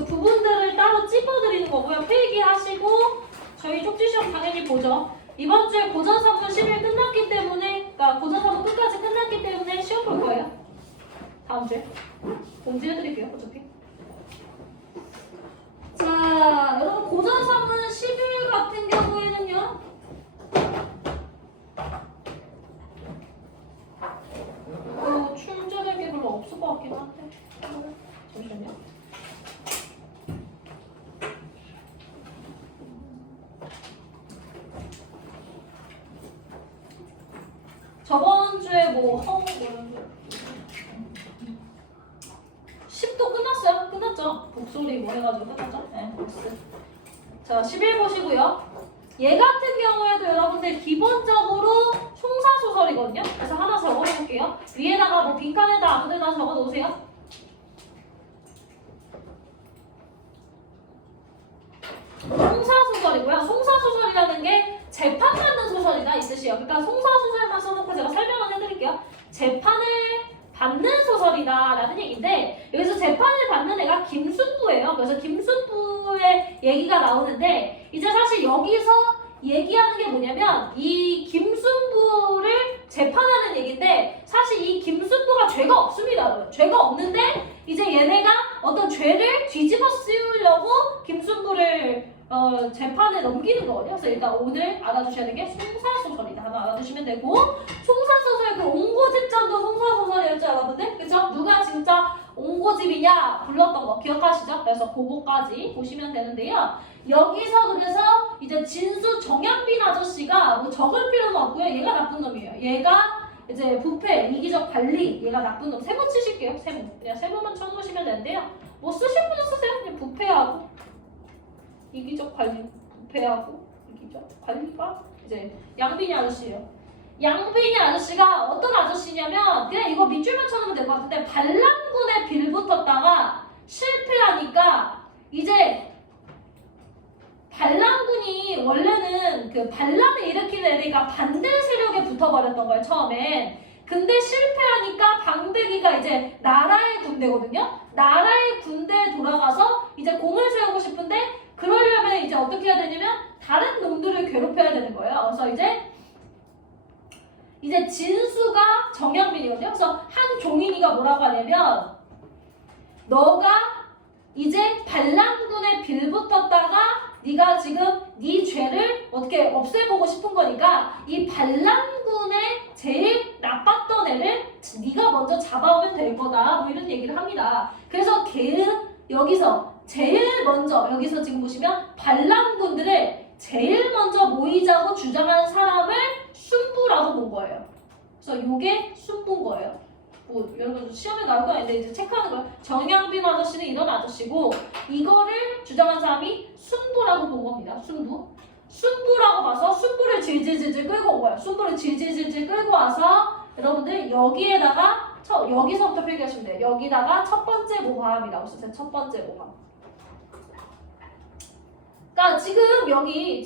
그 부분들을 따로 찝어드리는 거고요. 필기하시고 저희 쪽지시험 당연히 보죠. 이번 주에 고전 3분 10일 끝났기 때문에, 그러니까 고전 3분 끝까지 끝났기 때문에 시험 볼 거예요. 다음 주에 공지해드릴게요. 어차피. 자, 여러분 고전 3분 10일 같은 경우에는요. 출제될 게 별로 없을 것 같긴 한데. 잠시만요. 저번 주에 뭐 10도 끝났어요? 끝났죠? 복소리 뭐 해가지고 끝났죠? 네, 됐어. 자, 11 보시고요. 얘 같은 경우에도 여러분들 기본적으로 송사소설이거든요. 그래서 하나 적어놓을게요. 위에다가 뭐 빈칸에다 아무데나 적어놓으세요. 송사소설이고요. 송사소설이라는 게 재판받는 소설이다 이 뜻이에요. 그러니까 송사소설만 써놓고 제가 설명을 해드릴게요. 재판을 받는 소설이다 라는 얘기인데, 여기서 재판을 받는 애가 김순부예요. 그래서 김순부의 얘기가 나오는데, 이제 사실 여기서 얘기하는 게 뭐냐면 이 김순부를 재판하는 얘기인데, 사실 이 김순부가 죄가 없습니다. 죄가 없는데 이제 얘네가 어떤 죄를 뒤집어 씌우려고 김순부를 재판에 넘기는 거거든요. 그래서 일단 오늘 알아두셔야 되는 게 송사소설이다. 하나 알아두시면 되고, 송사소설 그 옹고집전도 송사소설이었죠, 여러분들? 그쵸? 누가 진짜 옹고집이냐 불렀던 거 기억하시죠? 그래서 그거까지 보시면 되는데요. 여기서 그래서 이제 진수 정양빈 아저씨가 뭐 적을 필요는 없고요. 얘가 나쁜 놈이에요. 얘가 이제 부패, 이기적 관리, 얘가 나쁜 놈. 세모 치실게요. 세모. 그냥 세모만 쳐놓으시면 되는데요. 뭐 쓰실 분은 쓰세요. 그냥 부패하고 이기적 관리, 부패하고 이기적 관리가 이제 양빈이 아저씨예요. 양빈이 아저씨가 어떤 아저씨냐면, 그냥 이거 밑줄만 쳐놓으면 될 것 같은데, 반란군에 빌붙었다가 실패하니까 이제 반란군이 원래는 그 반란을 일으키는 애니까 반대 세력에 붙어버렸던 거예요, 처음엔. 근데 실패하니까 방백이가 이제 나라의 군대거든요. 나라의 군대에 돌아가서 이제 공을 세우고 싶은데, 그러려면 이제 어떻게 해야 되냐면 다른 놈들을 괴롭혀야 되는 거예요. 그래서 이제 진수가 정양빈이거든요. 그래서 한 종인이가 뭐라고 하냐면, 너가 이제 반란군에 빌붙었다가 네가 지금 네 죄를 어떻게 없애보고 싶은 거니까 이 반란군의 제일 나빴던 애를 네가 먼저 잡아오면 될 거다, 뭐 이런 얘기를 합니다. 그래서 여기서 제일 먼저, 여기서 지금 보시면 반란군들을 제일 먼저 모이자고 주장한 사람을 순부라고 본 거예요. 그래서 요게 순부인 거예요. 뭐 여러분 시험에 나올 거 아닌데 이제 체크하는 거예요. 정양빈 아저씨는 이런 아저씨고, 이거를 주장한 사람이 순부라고 본 겁니다. 순부라고 봐서 순부를 질질질질 끌고 온 거예요. 순부를 질질질질 끌고 와서 여러분들 여기에다가 여기서부터 필기하시면 돼요. 여기다가 첫 번째 모함이라고 쓰세요. 첫 번째 모함. 그러니까 지금 여기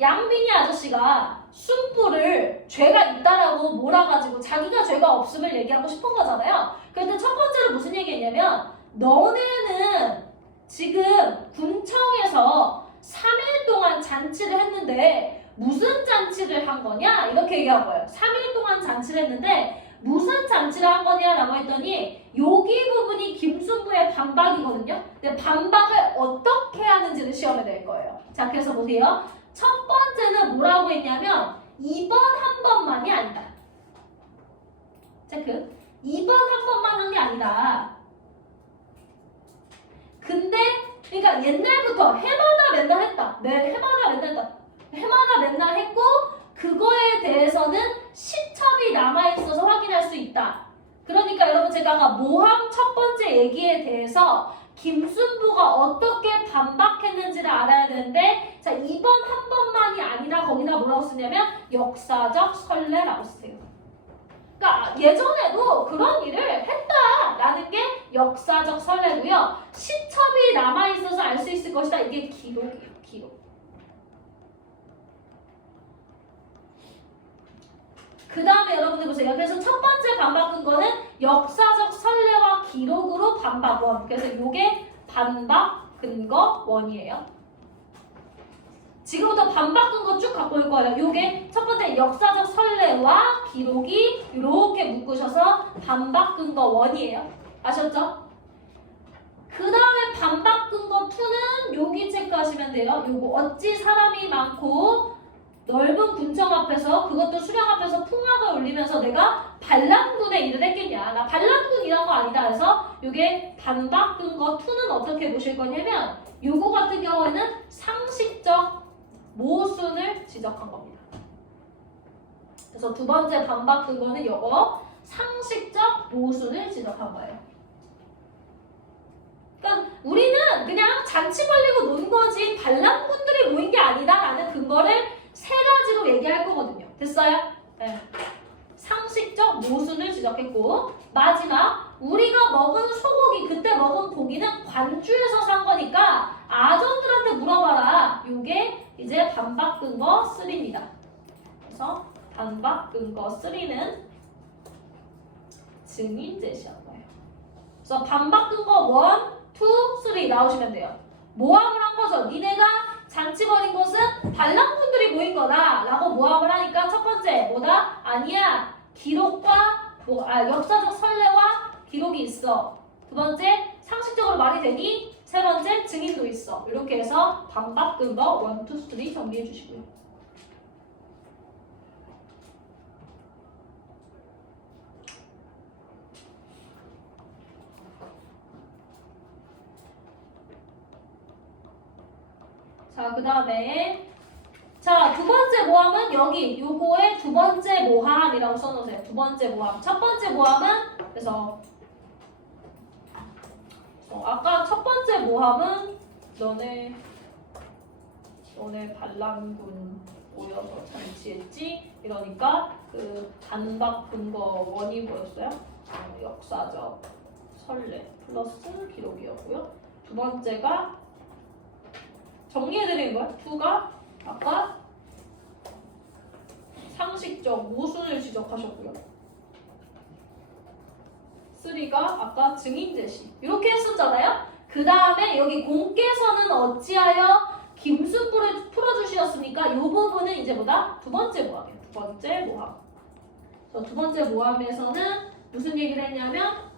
양빈이 아저씨가 순부를 죄가 있다라고 몰아가지고 자기가 죄가 없음을 얘기하고 싶은 거잖아요. 그런데 첫 번째로 무슨 얘기했냐면, 너네는 지금 군청에서 3일 동안 잔치를 했는데 무슨 잔치를 한 거냐? 이렇게 얘기한 거예요. 3일 동안 잔치를 했는데 무슨 잔치를 한 거냐라고 했더니, 여기 부분이 김순부의 반박이거든요. 근데 반박을 어떻게 하는지를 시험에 낼 거예요. 자, 그래서 보세요. 첫 번째는 뭐라고 했냐면, 이번 한 번만이 아니다. 체크. 이번 한 번만 한 게 아니다. 근데 그러니까 옛날부터 해마다 맨날 했다. 해마다 맨날 했고, 그거에 대해서는 시첩이 남아있어서 확인할 수 있다. 그러니까 여러분 제가 아까 모함 첫 번째 얘기에 대해서 김순부가 어떻게 반박했는지를 알아야 되는데, 자, 이번 한 번만이 아니라 거기다 뭐라고 쓰냐면 역사적 선례라고 쓰세요. 그러니까 예전에도 그런 일을 했다라는 게 역사적 선례고요. 시첩이 남아있어서 알 수 있을 것이다. 이게 기록이에요. 기록. 그 다음에 여러분들 보세요. 그래서 첫 번째 반박한 거는 역사적 선례와 기록으로 반박 원. 그래서 요게 반박 근거 원이에요. 지금부터 반박 근거 쭉 갖고 올 거예요. 요게 첫 번째 역사적 선례와 기록이 이렇게 묶으셔서 반박 근거 원이에요. 아셨죠? 그 다음에 반박 근거 2는 여기 체크하시면 돼요. 요거 어찌 사람이 많고 넓은 군청 앞에서 그것도 수령 앞에서 풍악을 울리면서 내가 반란군의 일을 했겠냐. 나 반란군 이런 거 아니다. 그래서 요게 반박 근거 2는 어떻게 보실 거냐면 요거 같은 경우에는 상식적 모순을 지적한 겁니다. 그래서 두 번째 반박 근거는 요거 상식적 모순을 지적한 거예요. 그러니까 우리는 그냥 잔치 벌리고 논 거지 반란군들이 모인 게 아니다라는 근거를 세 가지로 얘기할 거거든요. 됐어요? 네. 상식적 모순을 지적했고 마지막 우리가 먹은 소고기 그때 먹은 고기는 관주에서 산 거니까 아전들한테 물어봐라. 요게 이제 반박 근거 3입니다. 그래서 반박 근거 3는 증인 제시한 거예요. 그래서 반박 근거 1, 2, 3 나오시면 돼요. 모함을 한 거죠. 니네가 잔치 벌인 곳은 반란군들이 모인 거다 라고 모함을 하니까 첫 번째 뭐다? 아니야. 기록과 역사적 선례와 기록이 있어. 두 번째 상식적으로 말이 되니? 세 번째 증인도 있어. 이렇게 해서 반박 근거 1, 2, 3 정리해 주시고요. 자, 그 다음에 두 번째 모함은 여기 요거의 두 번째 모함이라고 써놓으세요. 두 번째 모함. 첫 번째 모함은 그래서 아까 첫 번째 모함은 너네 반란군 모여서 잔치했지? 이러니까 그 반박 근거 원이 뭐였어요? 역사적 선례 플러스 기록이었고요. 두 번째가 정리해드린 거야. 2가 아까 상식적 모순을 지적하셨고요. 3가 아까 증인 제시. 이렇게 했었잖아요. 그 다음에 여기 공께서는 어찌하여 김순부를 풀어주시었습니까? 이 부분은 이제 뭐다? 두 번째 모함이에요. 두 번째 모함. 두 번째 모함에서는 무슨 얘기를 했냐면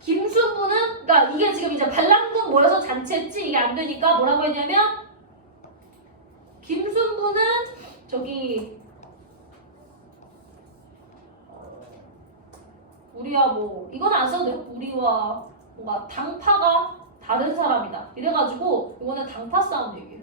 김순부는 그러니까 이게 지금 이제 반란군 모여서 잔치했지 이게 안 되니까 뭐라고 했냐면 김순부는 저기 우리와 뭐 이건 안 써도 돼요. 우리와 뭔가 당파가 다른 사람이다. 이래가지고 이거는 당파 싸움 얘기예요.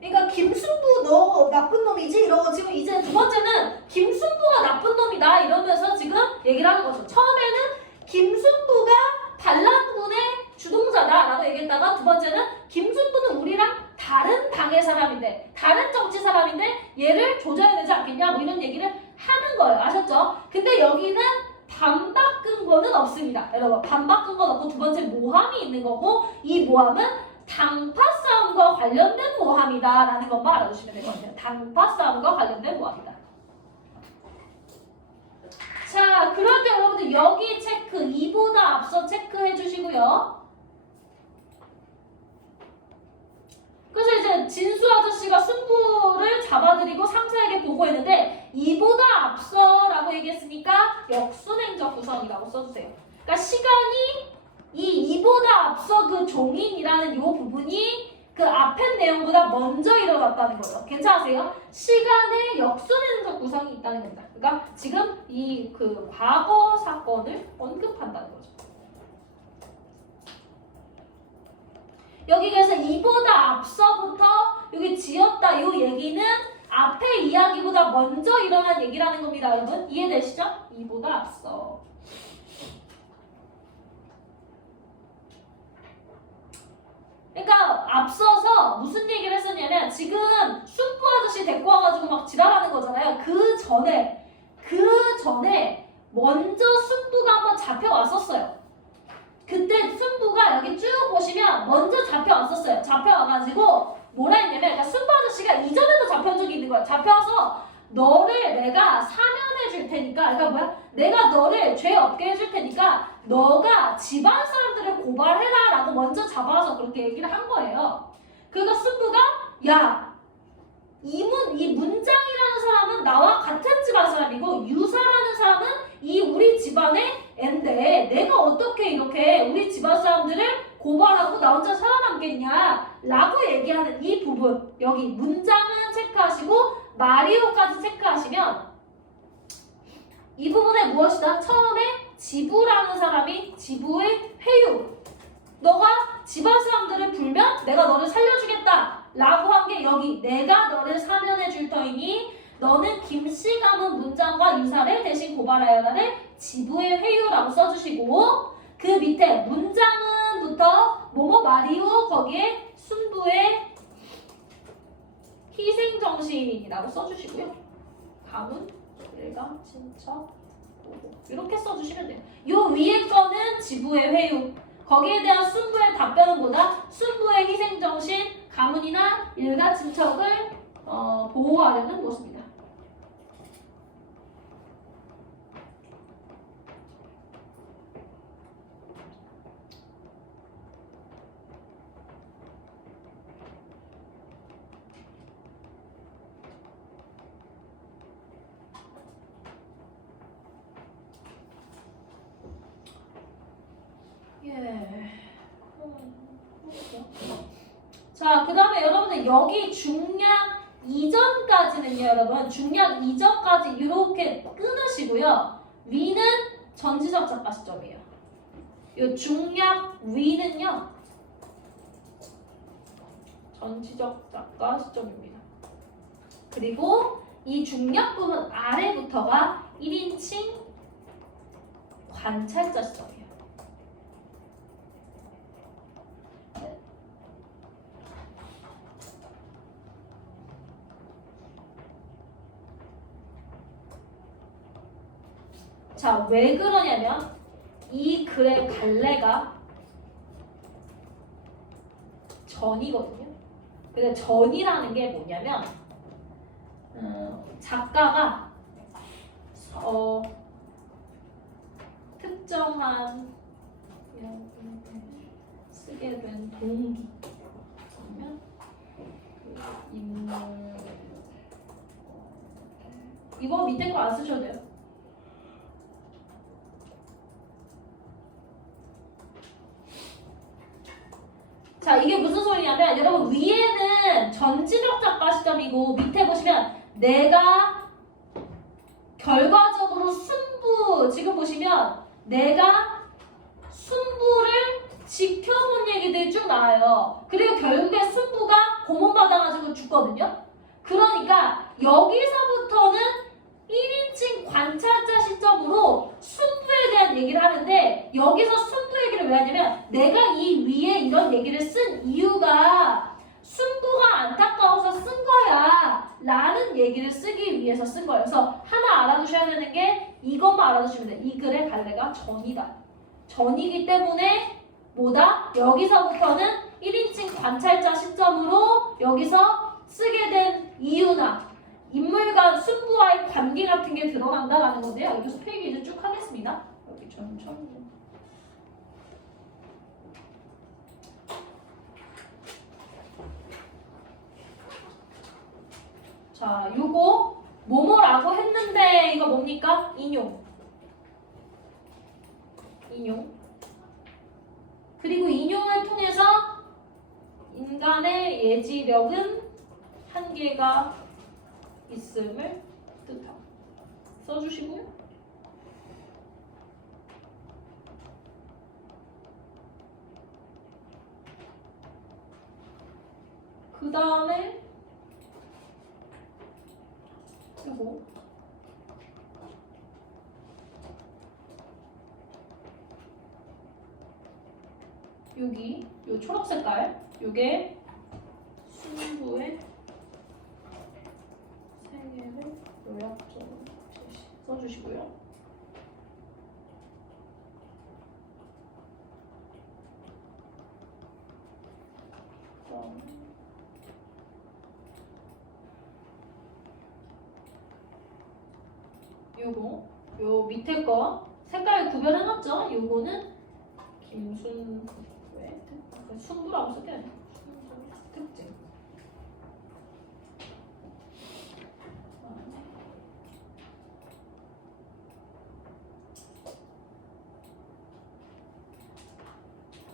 그러니까 김순부 너 나쁜 놈이지? 이러고 지금 이제 두 번째는 김순부가 나쁜 놈이다 이러면서 지금 얘기를 하는 거죠. 처음에는 김순부가 반란군의 주동자다라고 얘기했다가 두 번째는 김순부는 우리랑 다른 당의 사람인데 다른 정치 사람인데 얘를 조져야 되지 않겠냐 뭐 이런 얘기를 하는 거예요. 아셨죠? 근데 여기는 반박 근거는 없습니다. 여러분 반박 근거 없고 두 번째 모함이 있는 거고 이 모함은 당파 싸움과 관련된 모함이다 라는 것만 알아두시면 될 것 같아요. 당파 싸움과 관련된 모함이다. 자, 그럴 때 여러분들 여기 체크, 이보다 앞서 체크해 주시고요. 그래서 이제 진수 아저씨가 순부를 잡아들이고 상사에게 보고했는데 이보다 앞서라고 얘기했으니까 역순행적 구성이라고 써주세요. 그러니까 시간이 이보다 앞서 그 종인이라는 이 부분이 그 앞의 내용보다 먼저 일어났다는 거예요. 괜찮으세요? 시간의 역순행적 구성이 있다는 겁니다. 그러니까 지금 이 그 과거 사건을 언급한다는 거죠. 여기 그래서 이보다 앞서부터 여기 지었다 이 얘기는 앞에 이야기보다 먼저 일어난 얘기라는 겁니다. 여러분 이해되시죠? 이보다 앞서. 그러니까 앞서서 무슨 얘기를 했었냐면 지금 순부 아저씨 데리고 와가지고 막 지랄하는 거잖아요. 그 전에 먼저 순부가 한번 잡혀왔었어요. 그때 순부가 여기 쭉 보시면 먼저 잡혀왔었어요. 잡혀와가지고 뭐라 했냐면 그러니까 순부 아저씨가 너를 죄 없게 해줄 테니까 너가 집안 사람들을 고발해라 라고 먼저 잡아서 그렇게 얘기를 한 거예요. 그러니까 순부가 야, 이 문장이라는 사람은 나와 같은 집안 사람이고 유사라는 사람은 이 우리 집안의 앤데 내가 어떻게 이렇게 우리 집안 사람들을 고발하고 나 혼자 살아남겠냐 라고 얘기하는 이 부분, 여기 문장은 체크하시고 마리오까지 체크하시면 이 부분에 무엇이다? 처음에 지부라는 사람이 지부의 회유, 너가 집안 사람들을 불면 내가 너를 살려주겠다 라고 한 게 여기 내가 너를 사면해 줄 터이니 너는 김씨 가문 문장과 유사를 대신 고발하여라를 지부의 회유라고 써주시고 그 밑에 문장은부터 뭐뭐 마리오 거기에 순부의 희생정신이라고 써주시고요. 가문, 일가, 친척, 이렇게 써주시면 돼요. 요 위에 거는 지부의 회유, 거기에 대한 순부의 답변은 뭐다? 순부의 희생정신, 가문이나 일가, 친척을 보호하려는 것입니다. 자, 그 다음에 여러분들 여기 중량 이전까지는요, 여러분 중량 이전까지 이렇게 끊으시고요. 위는 전지적 작가 시점이에요. 이 중량 위는요 전지적 작가 시점입니다. 그리고 이 중력 부분 아래부터가 1인칭 관찰자 시점이에요. 자, 왜 그러냐면 이 글의 갈래가 전이거든요. 그래서 전이라는 게 뭐냐면 작가가 특정한 쓰게 된 동기 그러면 인물 이거 밑에 거 안 쓰셔도 돼요. 자, 이게 무슨 소리냐면 여러분 위에는 전지적 작가 시점이고 밑에 보시면 내가 결과적으로 순부, 지금 보시면 내가 순부를 지켜본 얘기들이 쭉 나와요. 그리고 결국에 순부가 고문받아가지고 죽거든요. 그러니까 여기서부터는 1인칭 관찰자 시점으로 순부에 대한 얘기를 하는데 여기서 순부 얘기를 왜 하냐면 내가 이 위에 이런 얘기를 쓴 이유가 순부가 안타까워서 쓴 거야 라는 얘기를 쓰기 위해서 쓴 거예요. 그래서 하나 알아두셔야 되는 게 이것만 알아두시면 돼요. 이 글의 갈래가 전이다. 전이기 때문에 뭐다? 여기서부터는 1인칭 관찰자 시점으로 여기서 쓰게 된 이유나 인물과 순부와의 관계 같은 게 드러난다라는 건데요. 여기서 페이지 이제 쭉 하겠습니다. 여기 천천히. 자, 요거 뭐뭐라고 했는데 이거 뭡니까? 인용. 그리고 인용을 통해서 인간의 예지력은 한계가 있음을 뜻하고 써주시고요. 그 다음에 이거 여기 요 초록 색깔 요게 순부의 생애를 요약적으로 써주시고요. 요거 요 밑에 거 색깔 구별해놨죠? 요거는 김순 왜? 순부라고 쓸게요. 특징.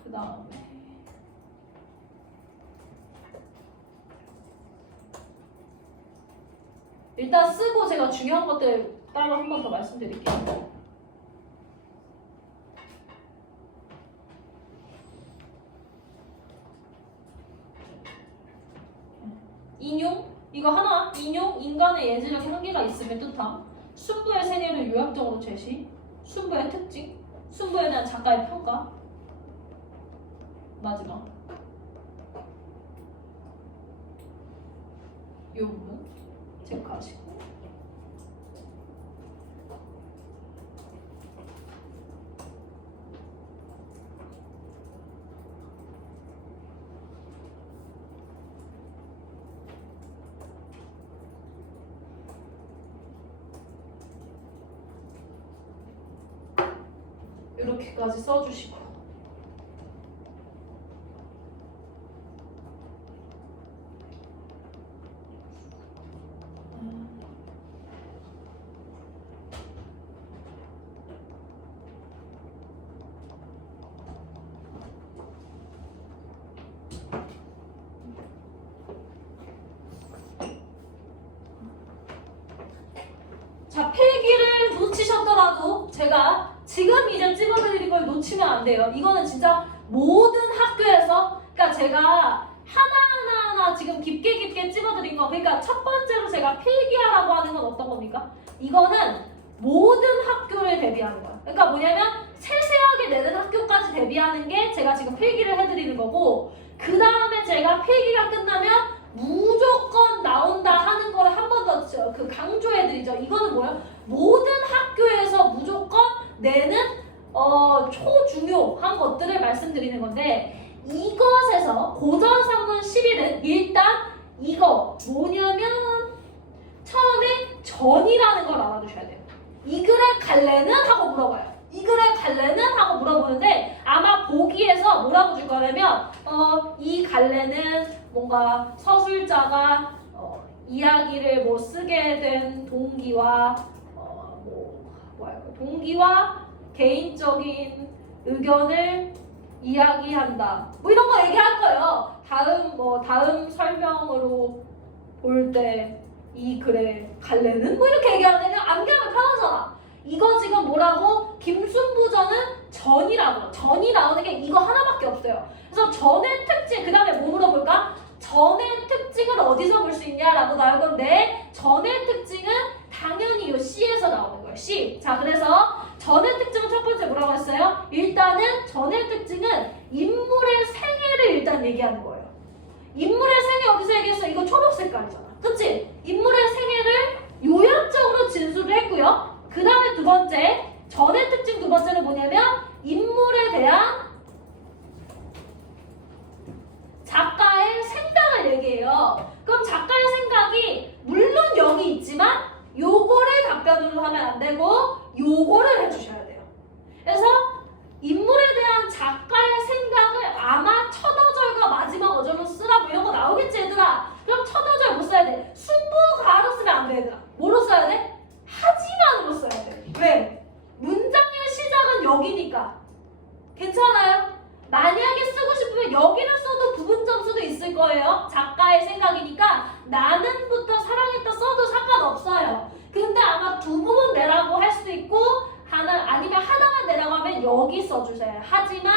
그 다음에 일단 쓰고 제가 중요한 것들 따로 한 번 더 말씀드릴게요. 인용? 이거 하나. 인용, 인간의 예지력 한계가 있음을 뜻함. 순부의 생애를 요약적으로 제시. 순부의 특징. 순부에 대한 작가의 평가. 마지막. 이 부분 체크하시고. 이렇게까지 써주시고. 자, 필기를 놓치셨더라도 제가 지금 이제 찍어드린 걸 놓치면 안 돼요. 이거는 진짜 모든 학교에서, 그러니까 제가 하나하나 지금 깊게 찍어드린 거, 그러니까 첫 번째로 제가 필기하라고 하는 건 어떤 겁니까? 이거는 모든 학교를 대비하는 거야. 그러니까 뭐냐면 세세하게 내는 학교까지 대비하는 게 제가 지금 필기를 해드리는 거고, 그 다음에 제가 필기가 끝나면 무조건 나온다 하는 걸 한 번 더 그 강조해드리죠. 이거는 뭐예요? 모든 학교에서 무조건 내는 초중요한 것들을 말씀드리는 건데, 이것에서 고전 산문 11은 일단 이거 뭐냐면 처음에 전이라는 걸 알아두셔야 돼요. 이 글의 갈래는? 하고 물어봐요. 이 글의 갈래는? 하고 물어보는데 아마 보기에서 뭐라고 줄 거냐면 이 갈래는 뭔가 서술자가 이야기를 뭐 쓰게 된 동기와 동기와 개인적인 의견을 이야기한다. 뭐 이런 거 얘기할 거예요. 다음 설명으로 볼 때 이 글의 갈래는? 뭐 이렇게 얘기하면 암기하면 편하잖아. 이거 지금 뭐라고? 김순부전은 전이라고. 전이 나오는 게 이거 하나밖에 없어요. 그래서 전의 특징, 그 다음에 뭐 물어볼까? 전의 특징을 어디서 볼 수 있냐라고 나올 건데, 전의 특징은 당연히 이 C에서 나오는 거예요. C. 자, 그래서 전의 특징은 첫 번째 뭐라고 했어요? 일단은 전의 특징은 인물의 생애를 일단 얘기하는 거예요. 인물의 생애 어디서 얘기했어? 이거 초록 색깔이잖아. 그치? 인물의 생애를 요약적으로 진술을 했고요. 그 다음에 두 번째, 전의 특징 두 번째는 뭐냐면 인물에 대한 작가의 생각을 얘기해요. 그럼 작가의 생각이 물론 여기 있지만 요거를 답변으로 하면 안 되고 요거를 해주셔야 돼요. 그래서 인물에 대한 작가의 생각을 아마 첫 어절과 마지막 어절로 쓰라 뭐 이런 거 나오겠지 얘들아. 그럼 첫 어절 뭐 써야 돼? 순부가로 쓰면 안 돼 얘들아. 뭐로 써야 돼? 하지만으로 써야 돼. 왜? 문장의 시작은 여기니까. 괜찮아요? 만약에 쓰고 싶으면 여기를 써도 부분 점수도 있을 거예요. 작가의 생각이니까 나는부터 사랑했다 써도 상관없어요. 근데 아마 두 부분 내라고 할 수도 있고 아니면 하나만 내라고 하면 여기 써주세요. 하지만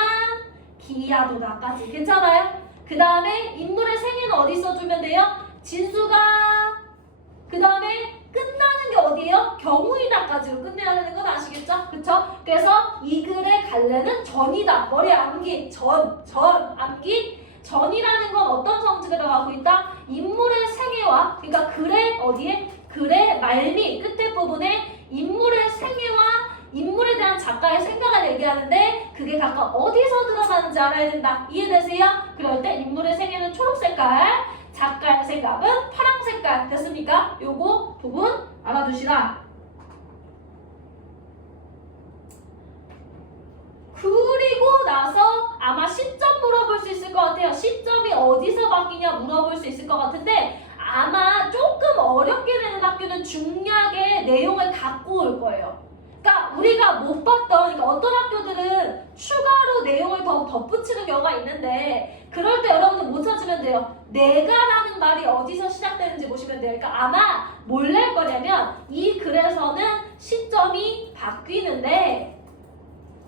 기야도다까지. 괜찮아요? 그 다음에 인물의 생애는 어디 써주면 돼요? 진수가. 그 다음에 끝나는 게 어디예요? 경우이다까지로 끝내야 되는 건 아시겠죠? 그쵸? 그래서 이 글의 갈래는 전이다. 머리에 암기. 암기. 전이라는 건 어떤 성질을 갖고 있다? 인물의 생애와, 그러니까 글의 어디에? 글의 말미 끝에 부분에 인물의 생애와 인물에 대한 작가의 생각을 얘기하는데 그게 각각 어디서 드러나는지 알아야 된다. 이해되세요? 그럴 때 인물의 생애는 초록 색깔, 작가의 생각은 파랑 색깔. 됐습니까? 요거 부분 알아두시라. 아마 시점 물어볼 수 있을 것 같아요. 시점이 어디서 바뀌냐 물어볼 수 있을 것 같은데 아마 조금 어렵게 되는 학교는 중략의 내용을 갖고 올 거예요. 그러니까 우리가 못 봤던, 그러니까 어떤 학교들은 추가로 내용을 더 덧붙이는 경우가 있는데 그럴 때 여러분들 못 찾으면 돼요. 내가라는 말이 어디서 시작되는지 보시면 돼요. 그러니까 아마 뭘 낼 거냐면 이 글에서는 시점이 바뀌는데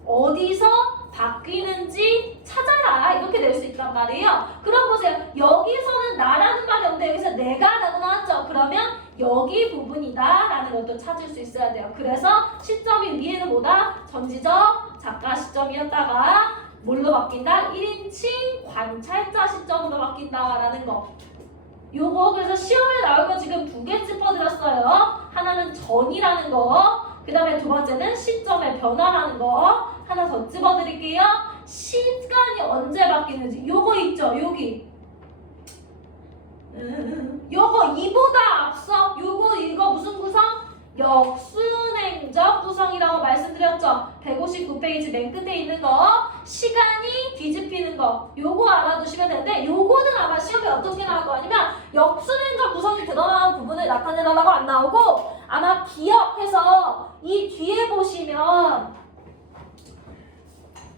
어디서 바뀌는지 찾아라 이렇게 될 수 있단 말이에요. 그럼 보세요. 여기서는 나라는 말이 없는데 여기서 내가라고 나왔죠. 그러면 여기 부분이다 라는 것도 찾을 수 있어야 돼요. 그래서 시점이 위에는 뭐다? 전지적 작가 시점이었다가 뭘로 바뀐다? 1인칭 관찰자 시점으로 바뀐다라는 거. 요거 그래서 시험에 나올 거 지금 2개 짚어드렸어요. 하나는 전이라는 거, 그 다음에 두 번째는 시점의 변화라는 거. 하나 더 찝어드릴게요. 시간이 언제 바뀌는지 요거 있죠? 여기 요거 이보다 앞서 요거 이거 무슨 구성? 역순행적 구성이라고 말씀드렸죠? 159페이지 맨 끝에 있는 거 시간이 뒤집히는 거 요거 알아두시면 되는데 요거는 아마 시험에 어떻게 나올 거 아니면 역순행적 구성이 드러나는 부분을 나타내라고 안 나오고 아마 기억해서 이 뒤에 보시면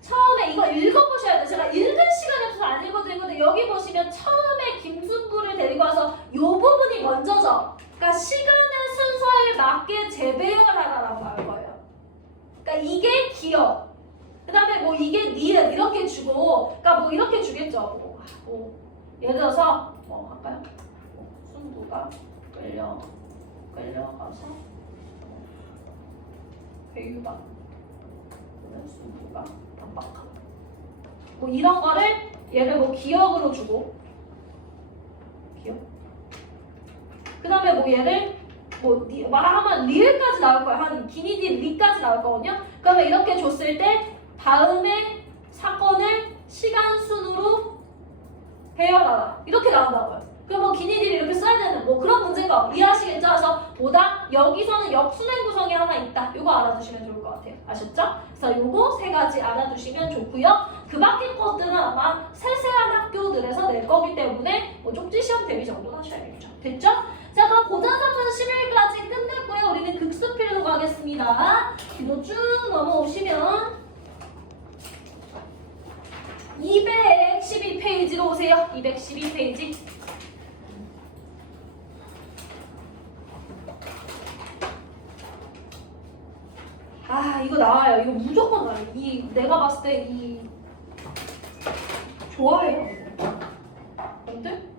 처음에 이거 읽어보셔야 돼요. 제가 읽을 시간이 없어서 안 읽어드린 건데 여기 보시면 처음에 김순부를 데리고 와서 이 부분이 먼저죠. 그러니까 시간의 순서에 맞게 재배열하라라고 할 거예요. 그러니까 이게 기억. 그 다음에 뭐 이게 니은 이렇게 주고 그러니까 뭐 이렇게 주겠죠. 뭐 예를 들어서 뭐 할까요? 순부가 끌려가서 회유가 순부가 반박하고 뭐 이런 거를 얘를 뭐 기억으로 주고 기억 그 다음에 뭐 얘를 뭐 말하면 리을까지 나올 거야. 한 기니디 리까지 나올 거거든요. 그러면 이렇게 줬을 때 다음에 사건을 시간 순으로 배열하라 이렇게 나온다고요. 그럼 뭐 기니디를 이렇게 써야 되는 뭐 그런 문제인 거 이해하시겠죠? 그래서 보다 여기서는 역순행 구성이 하나 있다. 요거 알아두시면 좋을 것 같아요. 아셨죠? 그래서 요거 세 가지 알아두시면 좋고요. 그 밖의 것들은 아마 세세한 학교들에서 낼 거기 때문에 뭐 쪽지 시험 대비 정도 하셔야겠죠. 됐죠? 자 그럼 고전 3분 11까지 끝냈고요. 우리는 극수필로 가겠습니다. 뒤로 쭉 넘어오시면 212페이지로 오세요. 212페이지. 아 이거 나와요. 이거 무조건 나와요. 이 내가 봤을 때 이 좋아해요. 여러분들?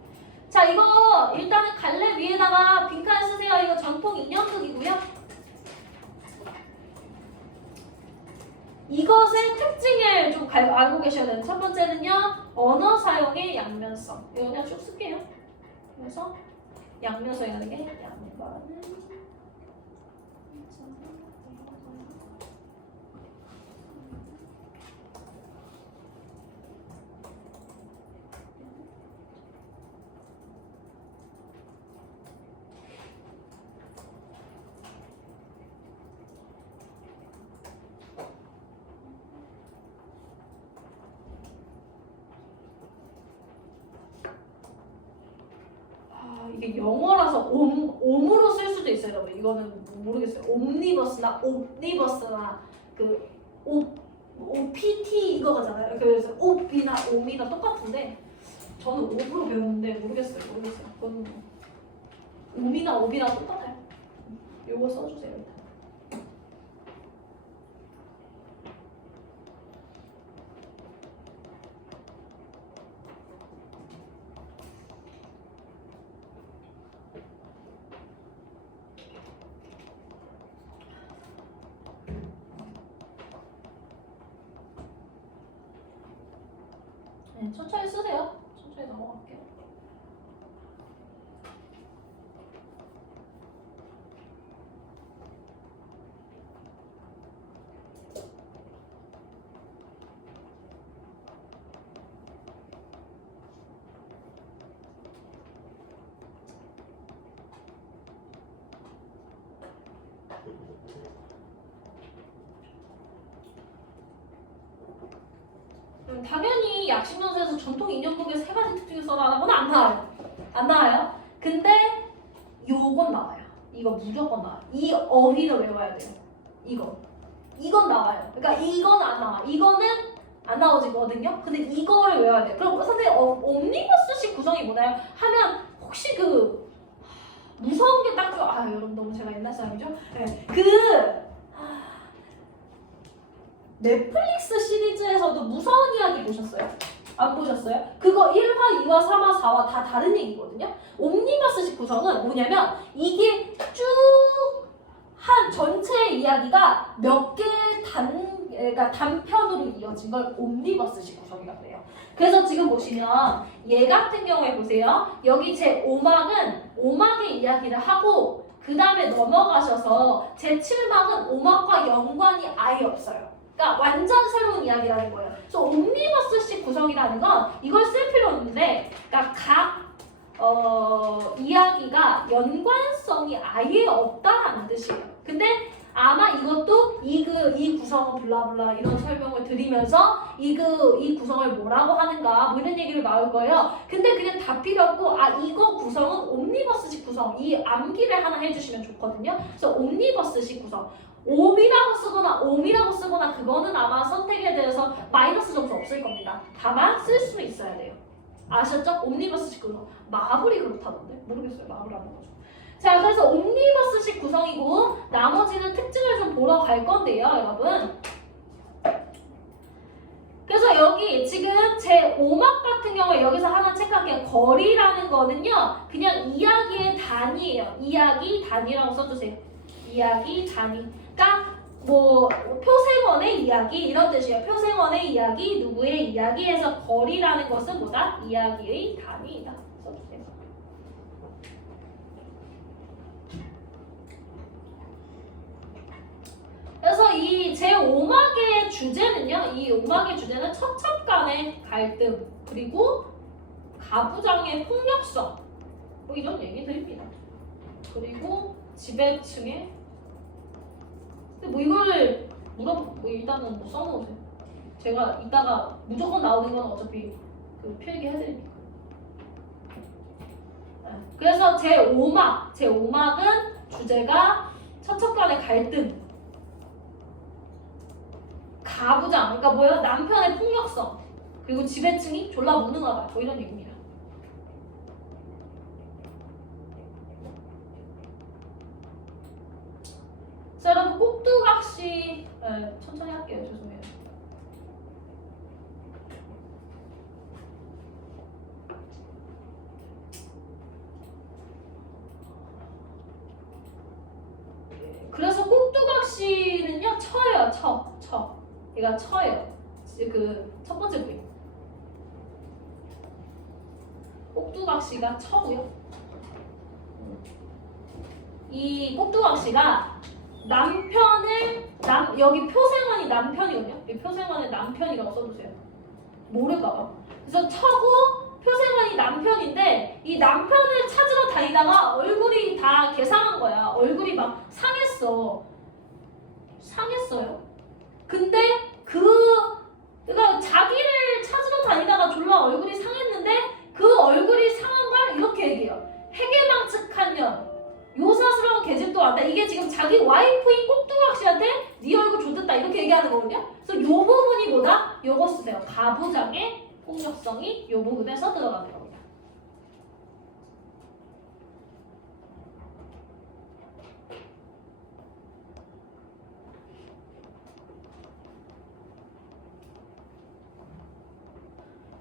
자 이거 일단은 갈래 위에다가 빈칸 쓰세요. 이거 전통 인형극이고요. 이것의 특징을 좀 알고 계셔야 되는 첫 번째는요. 언어 사용의 양면성. 이거 그냥 쭉 쓸게요. 그래서 양면성이라는 게 양반은 이게 영어라서 옴으로 쓸 수도 있어요, 여러분. 이거는 모르겠어요. 옴니버스나 옵니버스나 그 OPT 이거잖아요. 그래서 옵이나 옴이나 똑같은데 저는 옵으로 배웠는데 모르겠어요. 그건 옴이나 옵이나 똑같아요. 요거 써주세요. 일단. 네, 천천히 쓰세요. 천천히 넘어갈게요. 그럼 당연히 약식명사에서 전통 인형극의 세 가지 특징을 써라라고는 안 나와요. 안 나와요. 근데 요건 나와요. 이거 무조건 나와요. 이 어휘를 외워야 돼요. 이건 나와요. 그러니까 이건 안 나와. 이거는 안 나오지거든요. 근데 이거를 외워야 돼요. 그럼 선생님 옴니버스식 구성이 뭐나요? 하면 혹시 그 무서운 게 딱 여러분 너무 제가 옛날 사람이죠? 네. 넷플릭스 시리즈에서도 무서운 이야기 보셨어요? 안 보셨어요? 그거 1화, 2화, 3화, 4화 다 다른 얘기거든요? 옴니버스식 구성은 뭐냐면 이게 쭉 한 전체 이야기가 몇 개의 그러니까 단편으로 이어진 걸 옴니버스식 구성이라고 해요. 그래서 지금 보시면 얘 같은 경우에 보세요. 여기 제 5막은 5막의 이야기를 하고 그 다음에 넘어가셔서 제 7막은 5막과 연관이 아예 없어요. 그러니까 완전 새로운 이야기라는 거예요. 그래서 옴니버스식 구성이라는 건 이걸 쓸 필요 없는데, 그러니까 각 이야기가 연관성이 아예 없다라는 뜻이에요. 근데 아마 이것도 이 구성은 블라블라 이런 설명을 드리면서 이 구성을 뭐라고 하는가 뭐 이런 얘기를 나올 거예요. 근데 그냥 다 필요 없고 이거 구성은 옴니버스식 구성, 이 암기를 하나 해주시면 좋거든요. 그래서 옴니버스식 구성. 옴이라고 쓰거나 그거는 아마 선택에 대해서 마이너스 점수 없을 겁니다. 다만 쓸 수는 있어야 돼요. 아셨죠? 옴니버스식 구성. 마블이 그렇다던데? 모르겠어요. 마블 안 해가지고. 자, 그래서 옴니버스식 구성이고 나머지는 특징을 좀 보러 갈 건데요, 여러분. 그래서 여기 지금 제 5막 같은 경우에 여기서 하나 체크할게요. 거리라는 거는요, 그냥 이야기의 단위예요. 이야기 단위라고 써주세요. 이야기 단위. 그러니까 뭐 표생원의 이야기 이런 뜻이에요. 표생원의 이야기, 누구의 이야기에서 거리라는 것은 뭐다? 이야기의 단위이다. 써주세요. 그래서 이 제 5막의 주제는요. 이 5막의 주제는 첩첩 간의 갈등 그리고 가부장의 폭력성 뭐 이런 얘기들입니다. 그리고 지배층의 뭐 이거를 뭐 일단은 뭐 써놓으세요. 제가 이따가 무조건 나오는 건 어차피 그 필기해드리니까. 그래서 제 5막은 주제가 첩첩 간의 갈등, 가부장, 그러니까 뭐예요? 남편의 폭력성, 그리고 지배층이 졸라 무능하다, 뭐 이런 얘기입니다. 자, 여러분 꼭두각시 천천히 할게요. 죄송해요. 그래서 꼭두각시는요 처예요. 처. 얘가 처예요. 그 첫 번째 부위. 꼭두각시가 처고요. 이 꼭두각시가 여기 표생원이 남편이거든요. 이 표생원의 남편이라고 써주세요. 모를까봐. 그래서 처고 표생원이 남편인데 이 남편을 찾으러 다니다가 얼굴이 다 개상한 거야. 얼굴이 막 상했어요. 근데 그러니까 자기를 찾으러 다니다가 졸라 얼굴이 상했는데 그 얼굴이 상한 걸 이렇게 얘기해요. 해괴망측한 년. 요사스러운 계집도 왔다. 이게 지금 자기 와이프인 꼭두각시한테 네 얼굴 좋댔다 이렇게 얘기하는 거거든요. 그래서 요 부분이 뭐다? 요거 쓰세요. 가부장의 폭력성이 요 부분에서 들어가는 겁니다.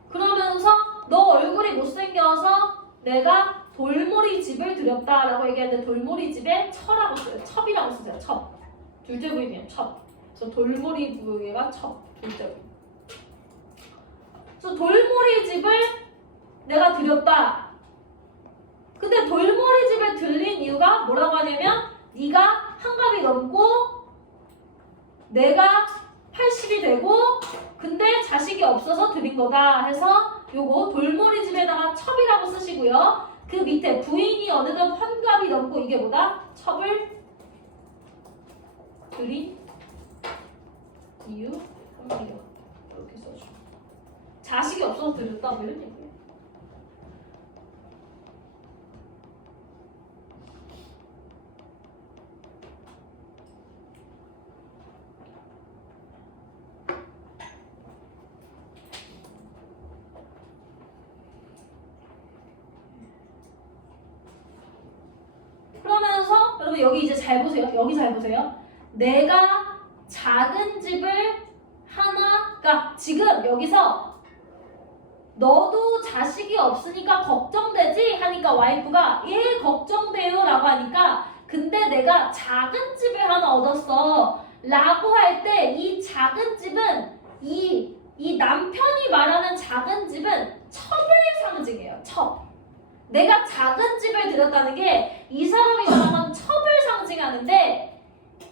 그러면서 너 얼굴이 못생겨서 내가 돌몰이 집을 들였다라고 얘기하는데 돌몰이 집에 처라고 써요. 첩이라고 쓰세요. 첩. 둘째 부인이에요. 첩. 그래서 돌몰이 부위가 첩. 둘째 부인. 그래서 돌몰이 집을 내가 들였다. 근데 돌몰이 집에 들린 이유가 뭐라고 하냐면 네가 한갑이 넘고 내가 80이 되고 근데 자식이 없어서 들인 거다 해서 요거 돌몰이 집에다가 첩이라고 쓰시고요. 그 밑에 부인이 어느덧 환갑이 넘고 이게 뭐다? 첩을 들인 이유, 이렇게 써주고 자식이 없어서 들였다 뭐 이런 얘기예요. 그러면서 여러분 여기 이제 잘 보세요. 여기 잘 보세요. 내가 작은 집을 하나가 지금 여기서 너도 자식이 없으니까 걱정되지? 하니까 와이프가 예 걱정돼요 라고 하니까 근데 내가 작은 집을 하나 얻었어 라고 할 때 이 작은 집은 이 남편이 말하는 작은 집은 첩을 상징해요. 첩. 내가 작은 집을 들였다는 게 이 사람이 말하는 첩을 상징하는데